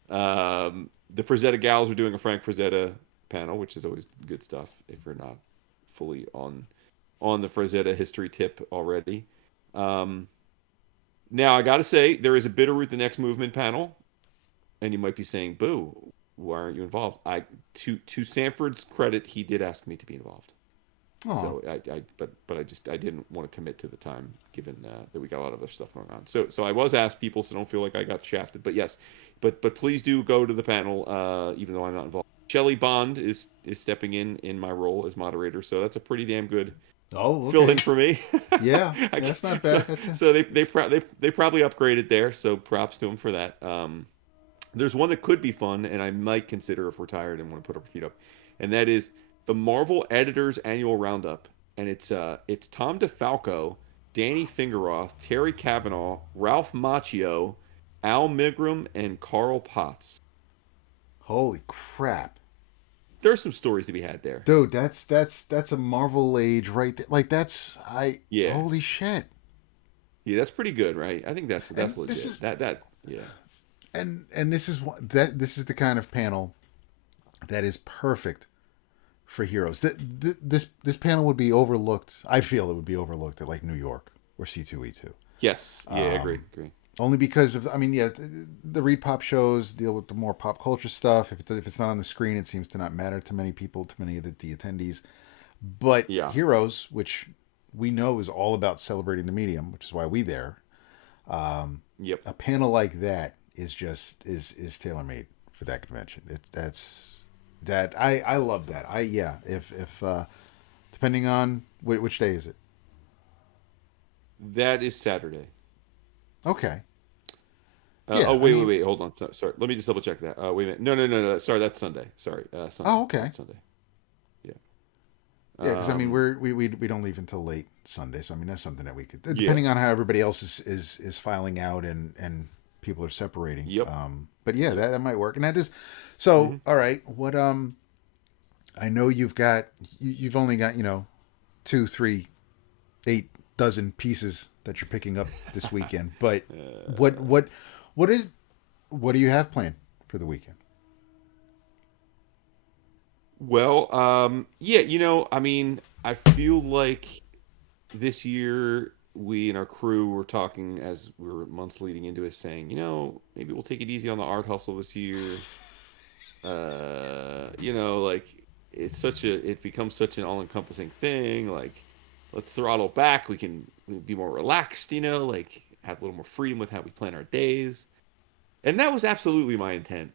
The Frazetta gals are doing a Frank Frazetta panel, which is always good stuff if you're not fully on the Frazetta history tip already. Now, I got to say, there is a Bitterroot the Next Movement panel, and you might be saying, boo, why aren't you involved? To Sanford's credit, he did ask me to be involved. Aww. So I didn't want to commit to the time given that we got a lot of other stuff going on. So I was asked people, so don't feel like I got shafted. But yes, but please do go to the panel, even though I'm not involved. Shelley Bond is stepping in my role as moderator, so that's a pretty damn good fill in for me. Yeah, that's not bad. So they probably upgraded there, so props to them for that. There's one that could be fun, and I might consider if we're tired and want to put our feet up, and that is the Marvel Editors Annual Roundup, and it's Tom DeFalco, Danny Fingeroth, Terry Cavanaugh, Ralph Macchio, Al Milgram, and Carl Potts. Holy crap! There's some stories to be had there, dude. That's a Marvel age right there. Like holy shit. Yeah, that's pretty good, right? I think that's legit. Yeah. And this is this is the kind of panel that is perfect for heroes. This panel would be overlooked. I feel it would be overlooked at like New York or C2E2. Yes. Yeah, agree. Only because of, the Read Pop shows deal with the more pop culture stuff. If it's not on the screen, it seems to not matter to many people, to many of the attendees. But Heroes, which we know is all about celebrating the medium, which is why we there. A panel like that is just is tailor made for that convention. I love that. If depending on which day is it? That is Saturday. Okay. Wait. Hold on. Sorry. Let me just double check that. Wait a minute. No. Sorry, that's Sunday. Sorry. Sunday. Oh, okay. That's Sunday. Yeah. Yeah, because we don't leave until late Sunday, so that's something that we could, depending on how everybody else is filing out and people are separating. Yep. But yeah, that might work, and that is so. Mm-hmm. All right. What I know you've only got 2, 3, 8 dozen pieces that you're picking up this weekend, but what do you have planned for the weekend? Well, I feel like this year we and our crew were talking as we were months leading into it, saying, maybe we'll take it easy on the art hustle this year. It becomes such an all-encompassing thing. Like, let's throttle back. We can be more relaxed, have a little more freedom with how we plan our days. And that was absolutely my intent.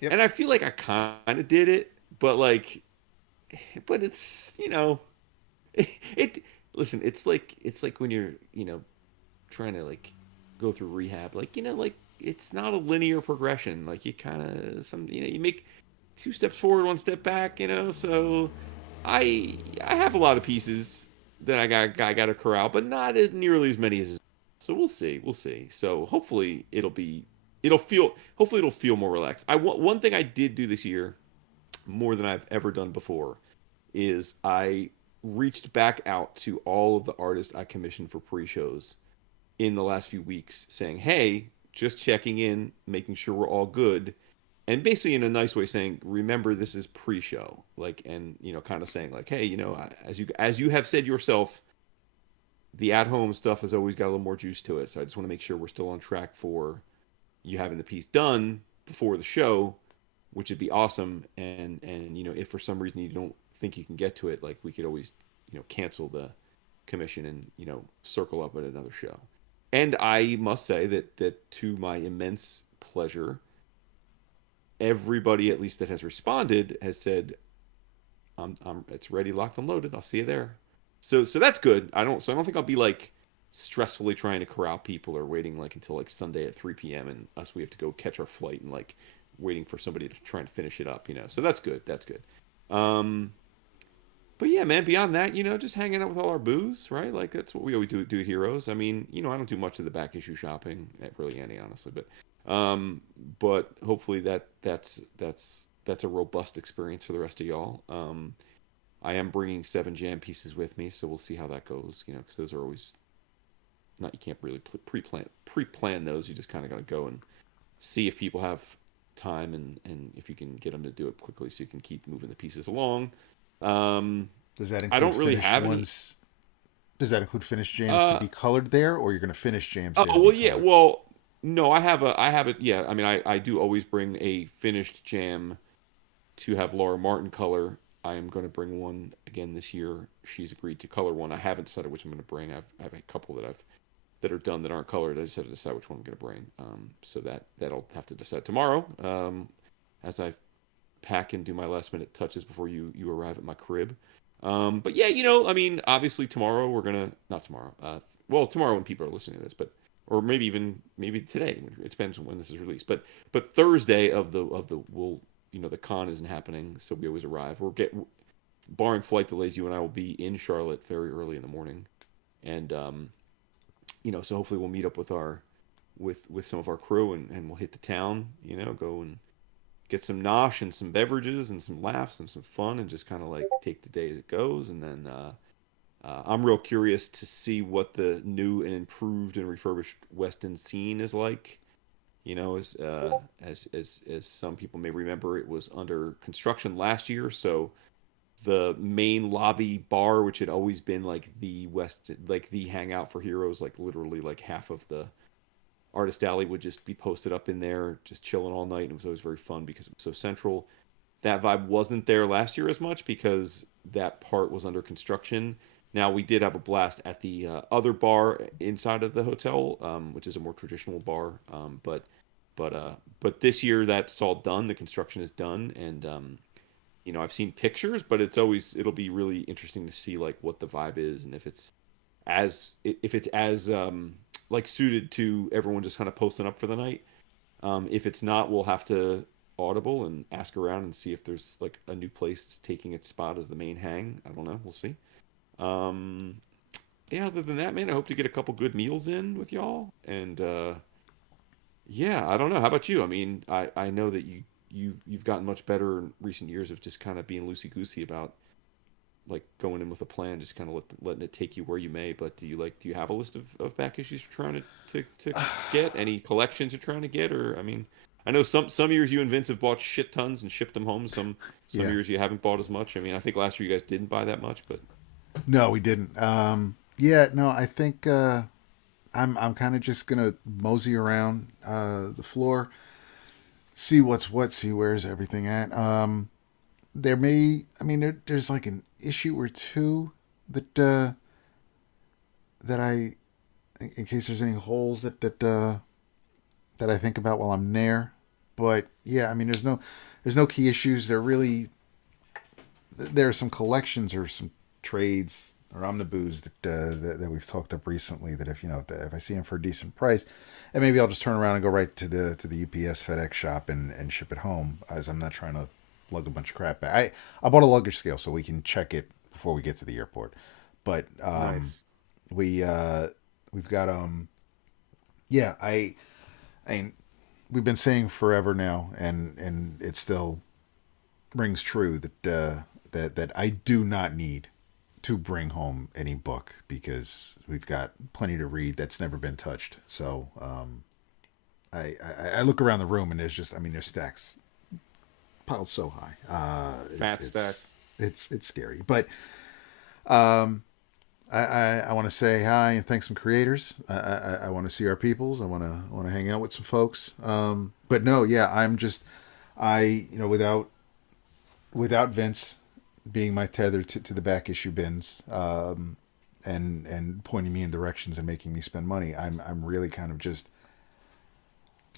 Yep. And I feel like I kind of did it, but it's, listen, it's like when you're, trying to go through rehab, it's not a linear progression. Like you kind of, you make 2 steps forward, 1 step back, so I have a lot of pieces that I got to corral, but not nearly as many as. So we'll see. So hopefully it'll feel more relaxed. One thing I did do this year, more than I've ever done before, is I reached back out to all of the artists I commissioned for pre-shows in the last few weeks, saying, "Hey, just checking in, making sure we're all good." And basically in a nice way saying, remember, this is pre-show, and kind of saying hey, as you have said yourself, the at-home stuff has always got a little more juice to it. So I just want to make sure we're still on track for you having the piece done before the show, which would be awesome. And if for some reason you don't think you can get to it, we could always, cancel the commission and, circle up at another show. And I must say that to my immense pleasure, everybody, at least that has responded, has said, it's ready, locked and loaded. I'll see you there. So that's good. I don't think I'll be stressfully trying to corral people or waiting like until like Sunday at 3 p.m. and us we have to go catch our flight and like waiting for somebody to try and finish it up, you know. So that's good. That's good. Um, but yeah, man, beyond that, you know, just hanging out with all our booze, right? Like that's what we always do at Heroes. I mean, you know, I don't do much of the back issue shopping, really any honestly, um, but hopefully that's a robust experience for the rest of y'all. I am bringing 7 jam pieces with me, so we'll see how that goes. You know, because those are always not, you can't really pre-plan those. You just kind of got to go and see if people have time and if you can get them to do it quickly, so you can keep moving the pieces along. Does that include I don't really finished have ones? Does that include finished jams to any. be colored there, or you're going to finish jams there to Oh be well, yeah. colored? Well, no, I have it. Yeah, I mean, I do always bring a finished jam to have Laura Martin color. I am going to bring one again this year. She's agreed to color one. I haven't decided which I'm going to bring. I have a couple that are done that aren't colored. I just have to decide which one I'm going to bring. So that'll have to decide tomorrow. As I pack and do my last minute touches before you arrive at my crib. But yeah, you know, I mean, obviously tomorrow we're gonna not tomorrow. Well, tomorrow when people are listening to this, but or maybe today. It depends on when this is released. But Thursday of the we'll, you know, the con isn't happening, so we always arrive. Barring flight delays, you and I will be in Charlotte very early in the morning, and you know, so hopefully we'll meet up with with some of our crew and we'll hit the town. You know, go and get some nosh and some beverages and some laughs and some fun and just kind of like take the day as it goes. And then I'm real curious to see what the new and improved and refurbished West End scene is like. You know, as some people may remember, it was under construction last year, so the main lobby bar, which had always been like the hangout for heroes, like literally like half of the Artist Alley would just be posted up in there, just chilling all night. And it was always very fun because it was so central. That vibe wasn't there last year as much because that part was under construction. Now we did have a blast at the other bar inside of the hotel, which is a more traditional bar. But this year that's all done. The construction is done, and you know, I've seen pictures, but it'll be really interesting to see like what the vibe is and if it's as like suited to everyone just kind of posting up for the night. If it's not, we'll have to audible and ask around and see if there's like a new place that's taking its spot as the main hang. I don't know. We'll see. Um, yeah, other than that, man, I hope to get a couple good meals in with y'all. And yeah, I don't know. How about you? I mean, I know that you've gotten much better in recent years of just kind of being loosey goosey about like going in with a plan, just kind of letting it take you where you may. But do you have a list of back issues you're trying to get? Any collections you're trying to get? Or I mean, I know some years you and Vince have bought shit tons and shipped them home. Some Yeah. years you haven't bought as much. I mean, I think last year you guys didn't buy that much, but No, we didn't. Yeah, no, I think I'm kind of just gonna mosey around the floor, see what's what, see where's everything at. There's like an issue or two that I, in case there's any holes that I think about while I'm there. But yeah, I mean, there's no key issues. There are some collections or some trades or omnibus that we've talked up recently. That if I see them for a decent price, and maybe I'll just turn around and go right to the UPS FedEx shop and ship it home, as I'm not trying to lug a bunch of crap back. I bought a luggage scale so we can check it before we get to the airport. But nice. we've got yeah, I we've been saying forever now, and it still rings true that I do not need to bring home any book because we've got plenty to read that's never been touched. So I look around the room and there's stacks piled so high. Fat stacks. It's scary, but um, I want to say hi and thank some creators. I want to see our peoples. I want to hang out with some folks. But no, yeah, without Vince being my tether to the back issue bins, and pointing me in directions and making me spend money. I'm really kind of just.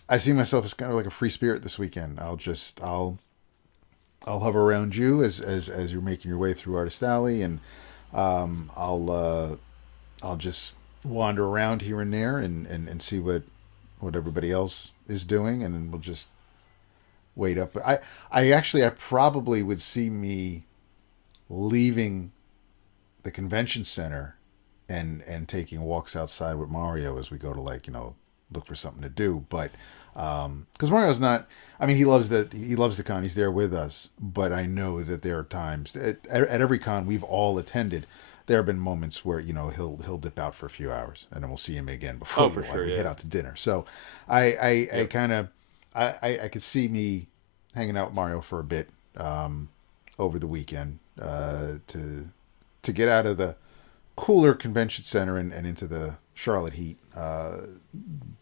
I see myself as kind of like a free spirit this weekend. I'll hover around you as you're making your way through Artist Alley, and I'll just wander around here and there and see what everybody else is doing, and then we'll just wait up. I probably would see me leaving the convention center and taking walks outside with Mario as we go to, like, look for something to do. But because Mario's not, I mean, he loves the con. He's there with us. But I know that there are times at every con we've all attended, there have been moments where he'll dip out for a few hours, and then we'll see him again before for sure, we yeah. head out to dinner. So I kind of I could see me hanging out with Mario for a bit over the weekend to get out of the cooler convention center and into the Charlotte heat.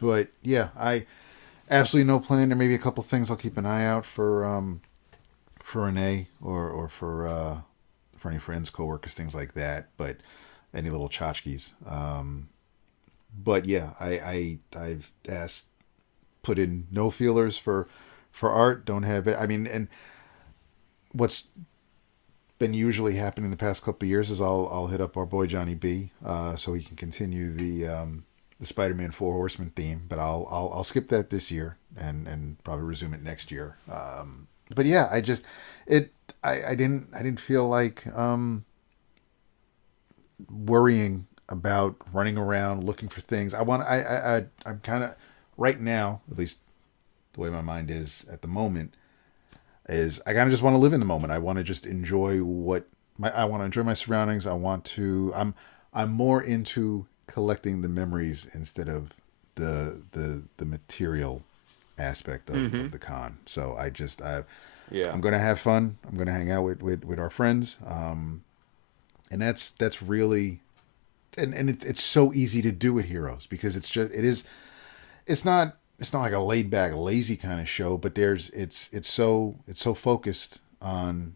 But yeah, I absolutely no plan. There may be a couple things I'll keep an eye out for Renee or for any friends, coworkers, things like that. But any little tchotchkes. But yeah, I've put in no feelers for art. Don't have it. I mean, and what's been usually happening the past couple of years is I'll hit up our boy Johnny B, so he can continue the Spider-Man Four Horsemen theme. But I'll skip that this year and probably resume it next year. But yeah, I didn't feel like worrying about running around looking for things. I'm kind of right now, at least the way my mind is at the moment, is I kind of just want to live in the moment. I want to just enjoy I want to enjoy my surroundings. I'm more into collecting the memories instead of the material aspect of the con. So I'm going to have fun. I'm going to hang out with our friends. And that's really, and it's so easy to do at Heroes because it's not like a laid back, lazy kind of show, but it's so focused on,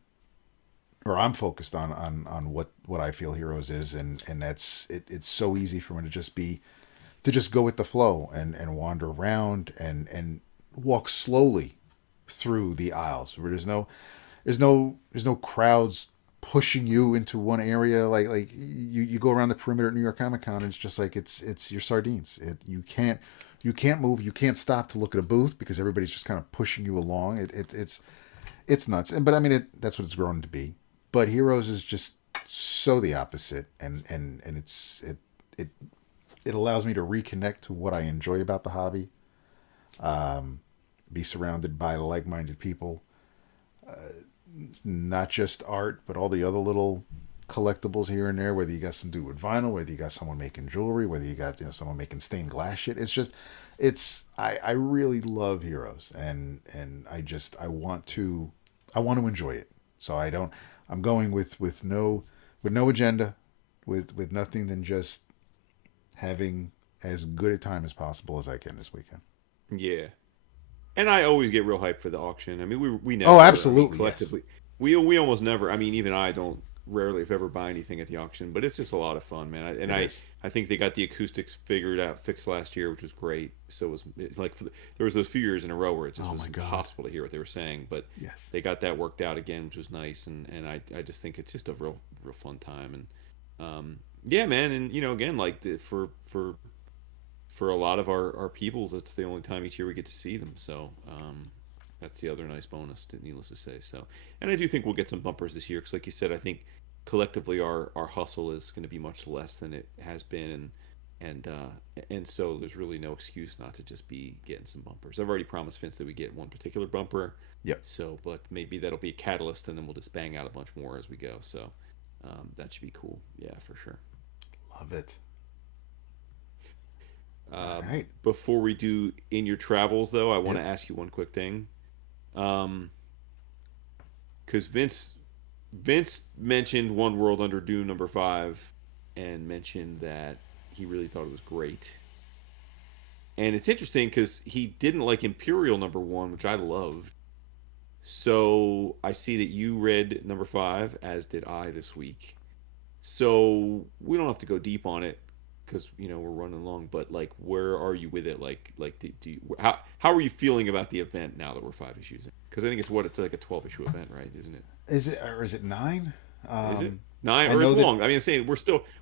or I'm focused on what I feel Heroes is, and it's so easy for me to just go with the flow and wander around and walk slowly through the aisles where there's no crowds pushing you into one area. Like you go around the perimeter at New York Comic Con and it's just like it's your sardines. You can't move, you can't stop to look at a booth because everybody's just kind of pushing you along. It's nuts. But I mean that's what it's grown to be. But Heroes is just so the opposite, and it allows me to reconnect to what I enjoy about the hobby. Be surrounded by like-minded people, not just art, but all the other little collectibles here and there. Whether you got some dude with vinyl, whether you got someone making jewelry, whether you got someone making stained glass shit. I really love Heroes, and I want to enjoy it. So I'm going with no agenda, with nothing than just having as good a time as possible as I can this weekend. Yeah. And I always get real hyped for the auction. I mean, we never. Oh, absolutely. I mean, collectively, yes. we almost never. I mean, even I don't rarely, if ever, buy anything at the auction. But it's just a lot of fun, man. I think they got the acoustics fixed last year, which was great. So it's like there was those few years in a row where it just was impossible to hear what they were saying. But yes, they got that worked out again, which was nice. And I just think it's just a real fun time. And yeah, man. And again, like for a lot of our peoples, that's the only time each year we get to see them. So that's the other nice bonus, needless to say. So, and I do think we'll get some bumpers this year because, like you said, I think collectively our hustle is going to be much less than it has been, and so there's really no excuse not to just be getting some bumpers. I've already promised Vince that we get one particular bumper. Yep. So, but maybe that'll be a catalyst, and then we'll just bang out a bunch more as we go. So that should be cool. Yeah, for sure. Love it. Right. Before we do in your travels, though, I want to ask you one quick thing. Because Vince mentioned One World Under Dune #5 and mentioned that he really thought it was great. And it's interesting because he didn't like Imperial #1, which I loved. So I see that you read #5, as did I this week. So we don't have to go deep on it because we're running long. But like, where are you with it? Like do you, how are you feeling about the event now that we're 5 issues in? Because I think it's like a 12-issue event, right? Isn't it? Is it, or is it 9? Is it? 9 I or know it's that. long. I mean, I'm saying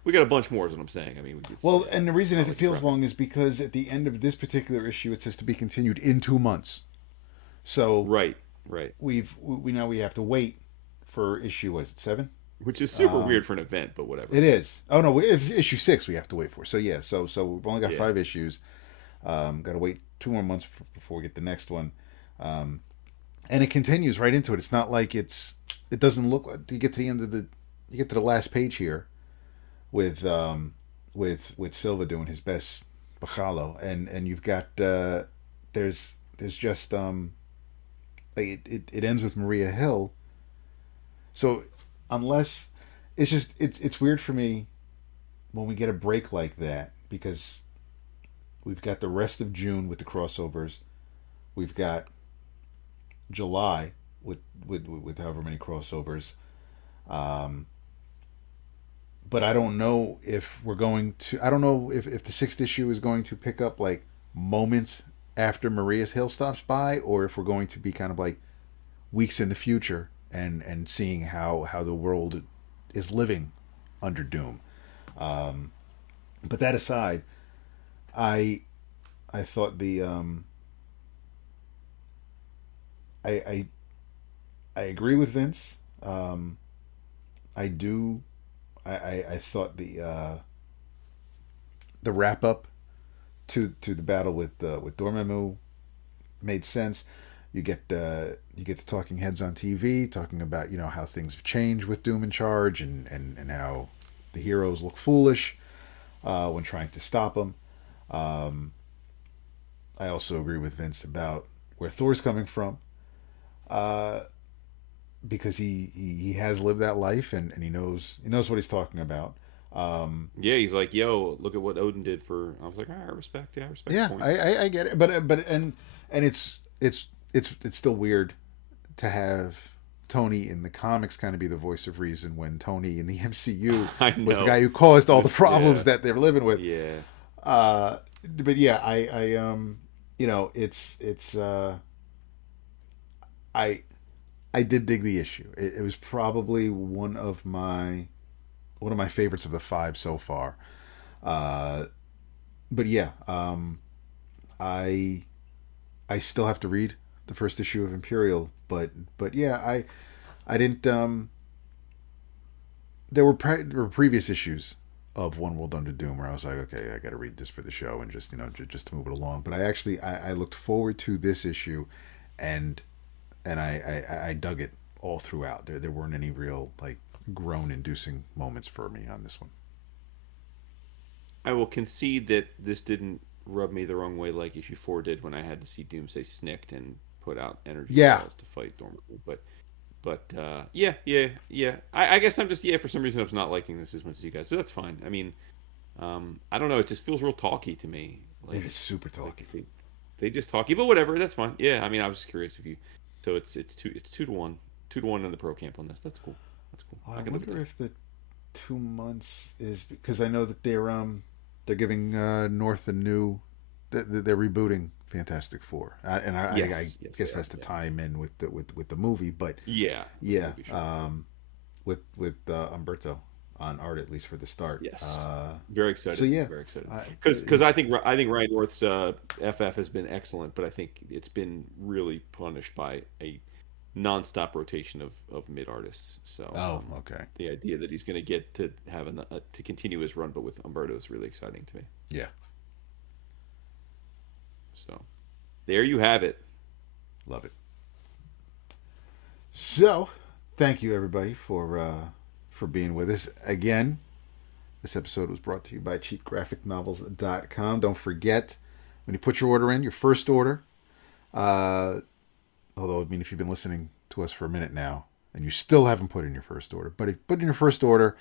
we got a bunch more. Is what I'm saying. I mean, it's Well, and the reason it not like feels forever. long is because at the end of this particular issue, it says to be continued in 2 months. So Right, right. we now we have to wait for issue. Was it 7? Which is super weird for an event, but whatever. It is. Oh no, if issue 6 we have to wait for. So yeah, so we've only got Yeah. 5 issues. Got to wait 2 more months before we get the next one. Um, and it continues right into it. It's not like it doesn't look like you get to the end of the you get to the last page here with with Silva doing his best bajalo, and you've got there's just like it ends with Maria Hill. So unless it's weird for me when we get a break like that because we've got the rest of June with the crossovers, we've got July with however many crossovers. Um, but I don't know if we're going to. I don't know if the 6th issue is going to pick up like moments after Maria's Hill stops by, or if we're going to be kind of like weeks in the future and seeing how the world is living under Doom. But that aside, I I thought the I I I agree with Vince. Um, I do. I thought the wrap up to the battle with Dormammu made sense. You get the talking heads on TV talking about how things have changed with Doom in charge and how the heroes look foolish when trying to stop them. Um, I also agree with Vince about where Thor's coming from. Uh, because he has lived that life and he knows what he's talking about. Um, Yeah, he's like, "Yo, look at what Odin did for." I was like, "I respect. Yeah, I respect the yeah, point." I get it, but and it's still weird to have Tony in the comics kind of be the voice of reason when Tony in the MCU I was the guy know. who caused all the This, problems yeah, that they're living with. yeah. Uh, but yeah, it's I I did dig the issue. It was probably one of my favorites of the 5 so far. Uh, but yeah, I I still have to read the first issue of Imperial, but yeah, I didn't. There were previous issues of One World Under Doom where I was like, okay, I got to read this for the show and just just to move it along. But I looked forward to this issue, and I dug it all throughout. There weren't any real like groan inducing moments for me on this one. I will concede that this didn't rub me the wrong way like issue 4 did when I had to see Doomsday snicked and put out energy Yeah, cells to fight Dormammu. But yeah, yeah, yeah. I guess I'm just, yeah. For some reason, I'm just not liking this as much as you guys, but that's fine. I mean, I don't know. It just feels real talky to me. it is super talky. They just talky, but whatever. That's fine. Yeah. I mean, I was just curious if you. So it's 2-1, 2-1 in the pro camp on this. That's cool. That's cool. Oh, I I can live with wonder that. if the 2 months is because I know that they're giving North a new they're rebooting Fantastic Four, I Yes, yes, they guess are. that's to Yeah, tie him in with the movie, but yeah. With the yeah, movie, sure. with Umberto on art at least for the start. Yes. Very So excited. yeah, Very excited. I, Because I think Ryan North's FF has been excellent, but I think it's been really punished by a nonstop rotation of mid artists. So oh okay, the idea that he's going to get to have to continue his run, but with Umberto is really exciting to me. yeah, So there you have it. love it. So thank you everybody for being with us again. This episode was brought to you by cheapgraphicnovels.com. Don't forget, when you put your order in, your first order, uh, although, I mean, if you've been listening to us for a minute now, and you still haven't put in your first order, but if you put in your first order,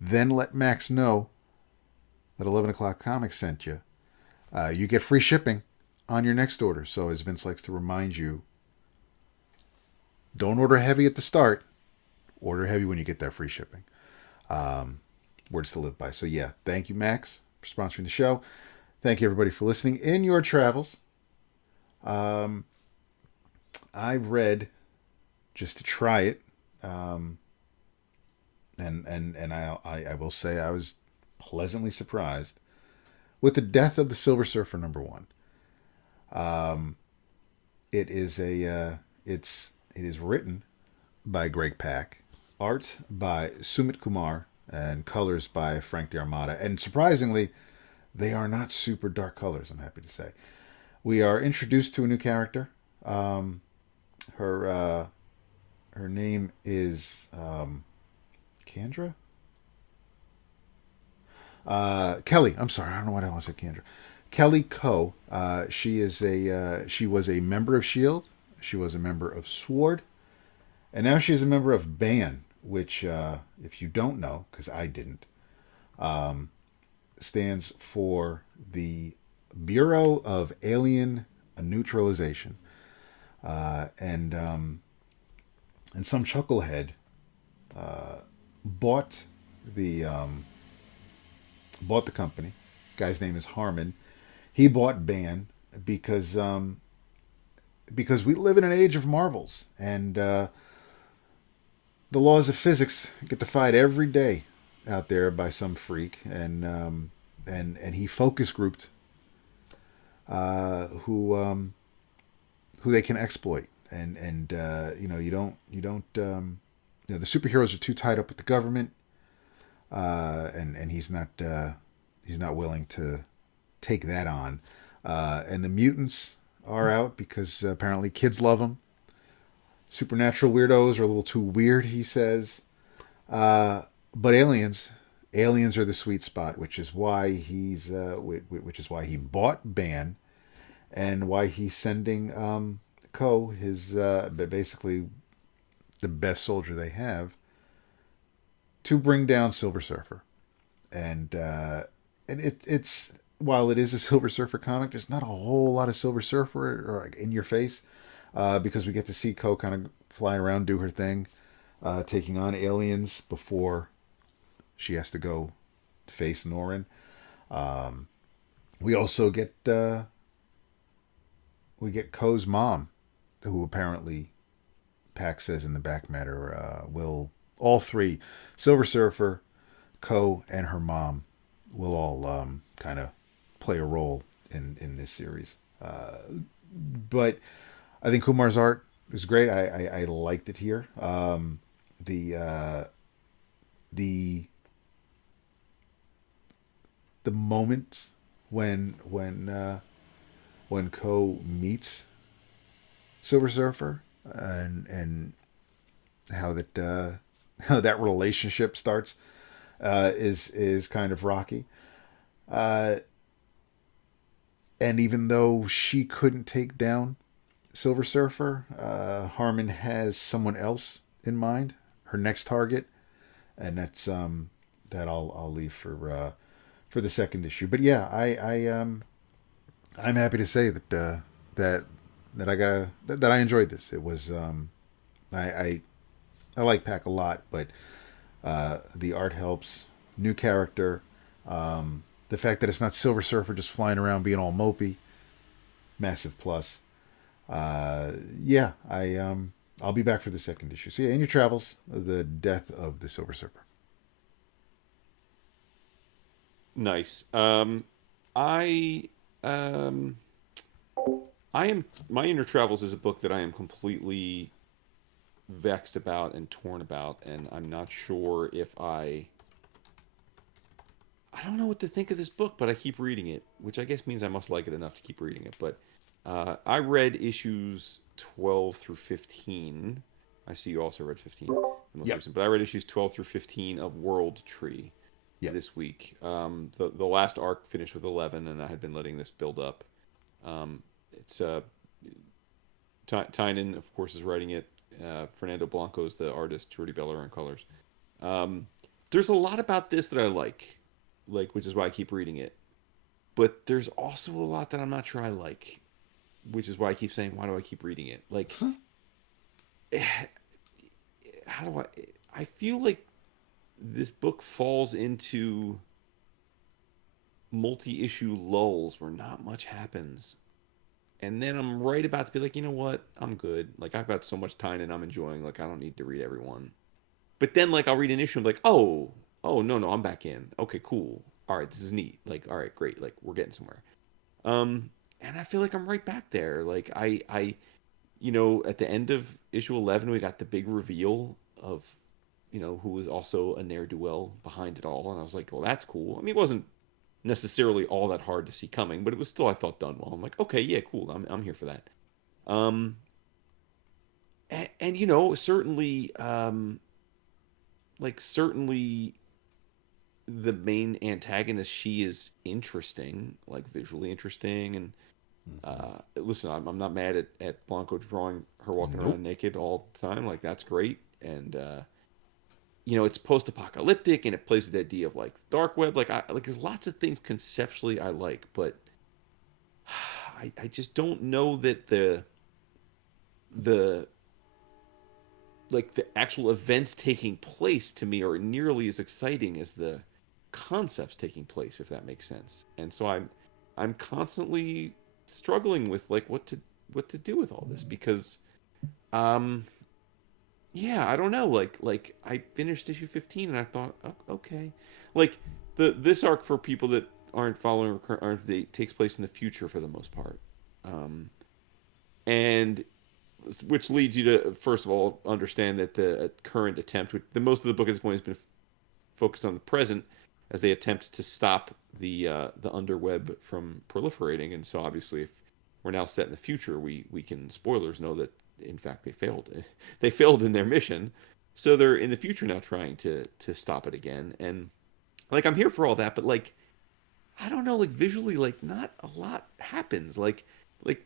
then let Max know that 11 O'Clock Comics sent you. You get free shipping on your next order. So, as Vince likes to remind you, don't order heavy at the start. Order heavy when you get that free shipping. Words to live by. So yeah, thank you, Max, for sponsoring the show. Thank you, everybody, for listening in your travels. Um, I read, just to try it, and I will say I was pleasantly surprised with the death of the Silver Surfer #1. Um, it is a it is written by Greg Pak, art by Sumit Kumar, and colors by Frank D'Armata. And surprisingly, they are not super dark colors, I'm happy to say. We are introduced to a new character. Um, her name is Kendra? Kelly. I'm sorry, I don't know what I said. Kendra. Kelly Coe. She was a member of Shield. She was a member of Sword, and now she is a member of BAN, which, if you don't know, because I didn't, um, stands for the Bureau of Alien Neutralization. And some chucklehead bought the bought the company. Guy's name is Harmon. He bought BAN because we live in an age of marvels, and the laws of physics get defied every day out there by some freak, and he focus grouped who they can exploit, and the superheroes are too tied up with the government, and he's not willing to take that on, and the mutants are out because apparently kids love them. Supernatural weirdos are a little too weird, he says. But aliens are the sweet spot, which is why which is why he bought BAN, and why he's sending Ko, his basically the best soldier they have, to bring down Silver Surfer, and it's while it is a Silver Surfer comic, there's not a whole lot of Silver Surfer or in your face, because we get to see Ko kind of flying around, do her thing, taking on aliens before she has to go face Norrin. We also get Ko's mom, who apparently Pac says in the back matter will all three, Silver Surfer, Ko, and her mom, will all kind of play a role in this series. But I think Kumar's art is great. I liked it here. The the moment when Ko meets Silver Surfer, and how that how that relationship starts, is kind of rocky. Uh, and even though she couldn't take down Silver Surfer, Harmon has someone else in mind, her next target, and that I'll leave for the second issue. But yeah, I'm happy to say that I enjoyed this. It was I I like Pac a lot, but the art helps. New character, the fact that it's not Silver Surfer just flying around being all mopey, massive plus. Yeah, I'll be back for the second issue. So yeah, in your travels, the death of the Silver Surfer. Nice. I um, I am My Inner Travels is a book that I am completely vexed about and torn about, and I'm not sure if I don't know what to think of this book, but I keep reading it, which I guess means I must like it enough to keep reading it. But I read issues 12 through 15. I see you also read 15, the most Yep. recent, but I read issues 12 through 15 of World Tree Yep. this week. The last arc finished with 11, and I had been letting this build up. It's Tynion, of course, is writing it. Fernando Blanco is the artist. Jordie Bellaire on colors. Um, there's a lot about this that I like, which is why I keep reading it. But there's also a lot that I'm not sure I like, which is why I keep saying, why do I keep reading it? Like, how do I feel like this book falls into multi-issue lulls where not much happens. And then I'm right about to be like, you know what? I'm good. Like, I've got so much time and I'm enjoying. Like, I don't need to read everyone. but then like I'll read an issue and be like, oh no, I'm back in. Okay, cool. All right, this is neat. Like, all right, great. Like we're getting somewhere. And I feel like I'm right back there. Like at the end of issue 11, we got the big reveal of, who was also a ne'er-do-well behind it all, and I was like, well, that's cool. I mean, it wasn't necessarily all that hard to see coming, but it was still, I thought, done well. I'm like, okay, yeah, cool. I'm here for that. Um, and certainly, certainly the main antagonist, she is interesting, like visually interesting, and listen, I'm not mad at Blanco drawing her walking Nope. around naked all the time. Like that's great, and it's post-apocalyptic, and it plays with the idea of like dark web. There's lots of things conceptually I like, but I just don't know that the the actual events taking place to me are nearly as exciting as the concepts taking place, if that makes sense. And so I'm constantly struggling with like what to do with all this, because um yeah, I don't know. Like I finished issue 15 and I thought, oh, okay, like this arc, for people that aren't following, takes place in the future for the most part, um and which leads you to, first of all, understand that the current attempt, with the most of the book at this point has been focused on the present, as they attempt to stop the underweb from proliferating. And so obviously, if we're now set in the future, we can, spoilers, know that in fact they failed. They failed in their mission, so they're in the future now trying to stop it again. And like I'm here for all that, but like I don't know, like visually, like not a lot happens. Like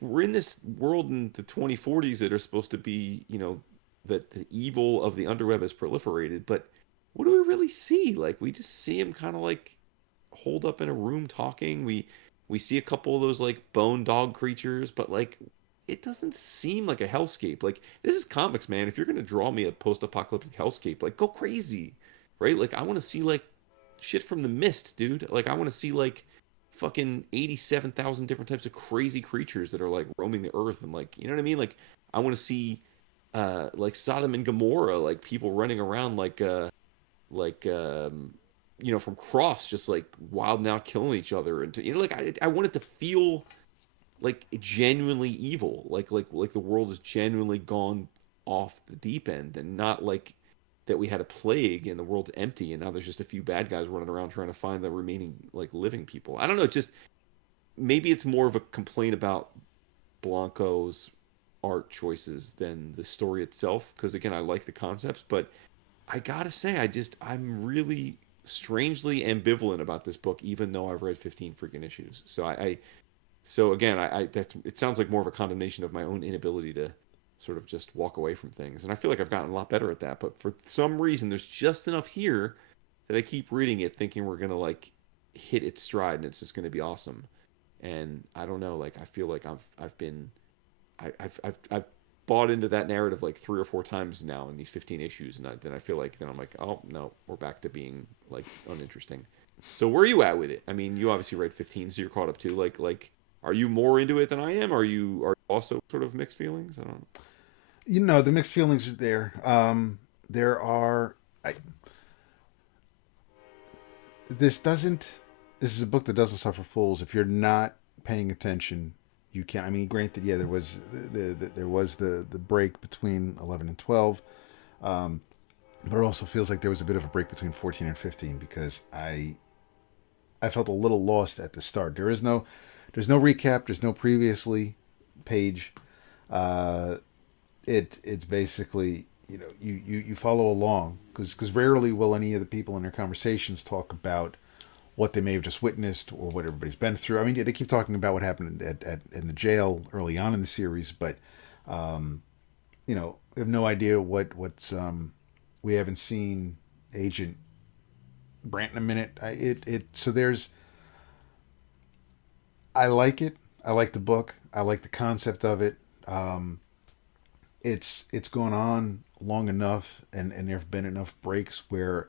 we're in this world in the 2040s that are supposed to be, that the evil of the underweb has proliferated, but what do we really see? Like we just see him kind of like holed up in a room talking. We see a couple of those like bone dog creatures, but like it doesn't seem like a hellscape. Like this is comics, man. If you're gonna draw me a post-apocalyptic hellscape, like go crazy, right? Like I want to see like shit from the mist, dude. Like I want to see like fucking 87,000 different types of crazy creatures that are like roaming the earth, and like, you know what I mean? Like I want to see like Sodom and Gomorrah, like people running around like from Cross, just like wilding out, killing each other, and like I want it to feel like genuinely evil, like the world has genuinely gone off the deep end, and not like that we had a plague and the world's empty and now there's just a few bad guys running around trying to find the remaining like living people. I don't know, just maybe it's more of a complaint about Blanco's art choices than the story itself, because again, I like the concepts, but I gotta say, I'm really strangely ambivalent about this book, even though I've read 15 freaking issues. So again, it sounds like more of a condemnation of my own inability to sort of just walk away from things. And I feel like I've gotten a lot better at that, but for some reason, there's just enough here that I keep reading it, thinking we're gonna like hit its stride and it's just gonna be awesome. And I don't know, like I feel like I've bought into that narrative like 3 or 4 times now in these 15 issues, and then I feel like then I'm like, oh no, we're back to being like uninteresting. So where are you at with it? I mean, you obviously read 15, so you're caught up too. Like, are you more into it than I am? Are you also sort of mixed feelings? I don't know. The mixed feelings are there. There are. This doesn't. This is a book that doesn't suffer fools. If you're not paying attention, you can. I mean, granted, yeah, there was the break between 11 and 12, but it also feels like there was a bit of a break between 14 and 15, because I felt a little lost at the start. There's no recap. There's no previously page. Uh, it's basically, you follow along, because rarely will any of the people in their conversations talk about what they may have just witnessed or what everybody's been through. I mean, they keep talking about what happened in the jail early on in the series, but we have no idea what's we haven't seen Agent Brant in a minute. So there's. I like it. I like the book. I like the concept of it. It's gone on long enough, and there have been enough breaks where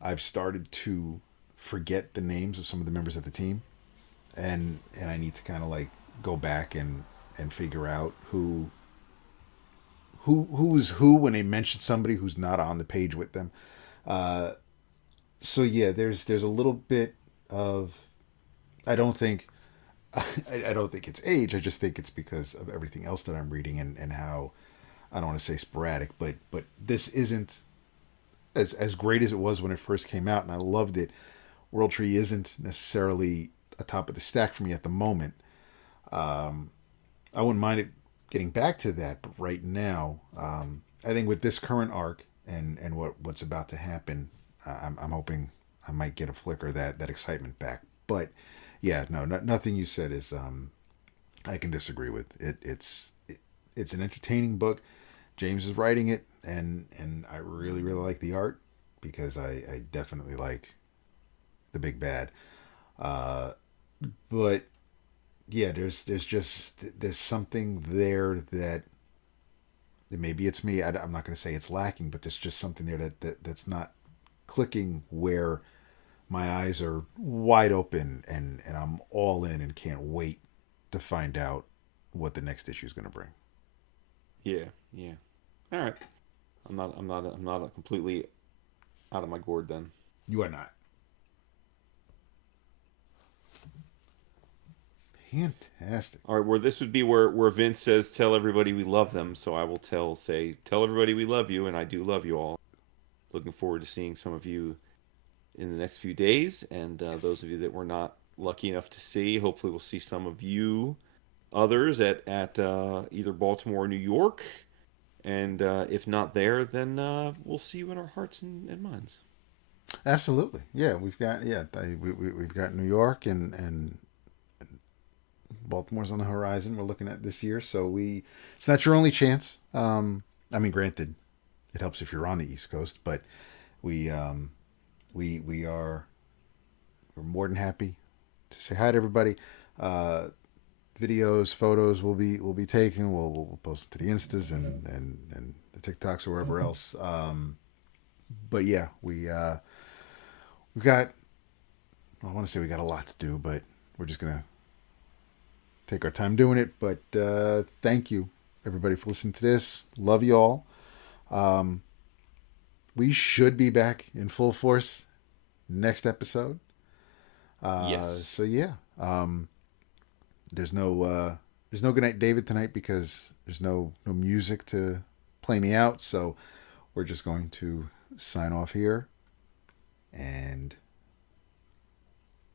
I've started to forget the names of some of the members of the team, and I need to kind of like go back and figure out who's who when they mention somebody who's not on the page with them. Uh, so yeah, there's a little bit of I don't think I don't think it's age. I just think it's because of everything else that I'm reading and how I don't want to say sporadic, but this isn't as great as it was when it first came out, and I loved it. World Tree isn't necessarily atop of the stack for me at the moment. Um, I wouldn't mind it getting back to that, but right now, I think with this current arc and what's about to happen, I'm hoping I might get a flicker of that excitement back. But yeah, nothing you said is I can disagree with. It's an entertaining book. James is writing it, and I really like the art because I definitely like the big bad. Uh, but yeah, there's something there that maybe it's me. I'm not going to say it's lacking, but there's just something there that's not clicking where my eyes are wide open and I'm all in and can't wait to find out what the next issue is going to bring. Yeah, yeah. All right. I'm not completely out of my gourd then. You are not. Fantastic. All right, where this would be where Vince says, "Tell everybody we love them." So I will tell everybody we love you, and I do love you all. Looking forward to seeing some of you in the next few days, and those of you that we're not lucky enough to see, hopefully we'll see some of you others at either Baltimore or New York, and if not there, then we'll see you in our hearts and minds. Absolutely. Yeah, we've got New York and Baltimore's on the horizon. We're looking at this year, so it's not your only chance. I mean, granted, it helps if you're on the East Coast, but we we're more than happy to say hi to everybody. Uh, Videos, photos will be taken. We'll post them to the Instas and the TikToks or wherever else. But yeah, we've got. I want to say we got a lot to do, but we're just gonna take our time doing it. But thank you everybody for listening to this. Love you all. Um, we should be back in full force next episode. Yes. So yeah. There's no good night David tonight because there's no music to play me out. So we're just going to sign off here and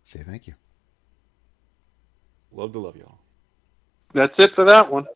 say thank you. Love to love y'all. That's it for that one.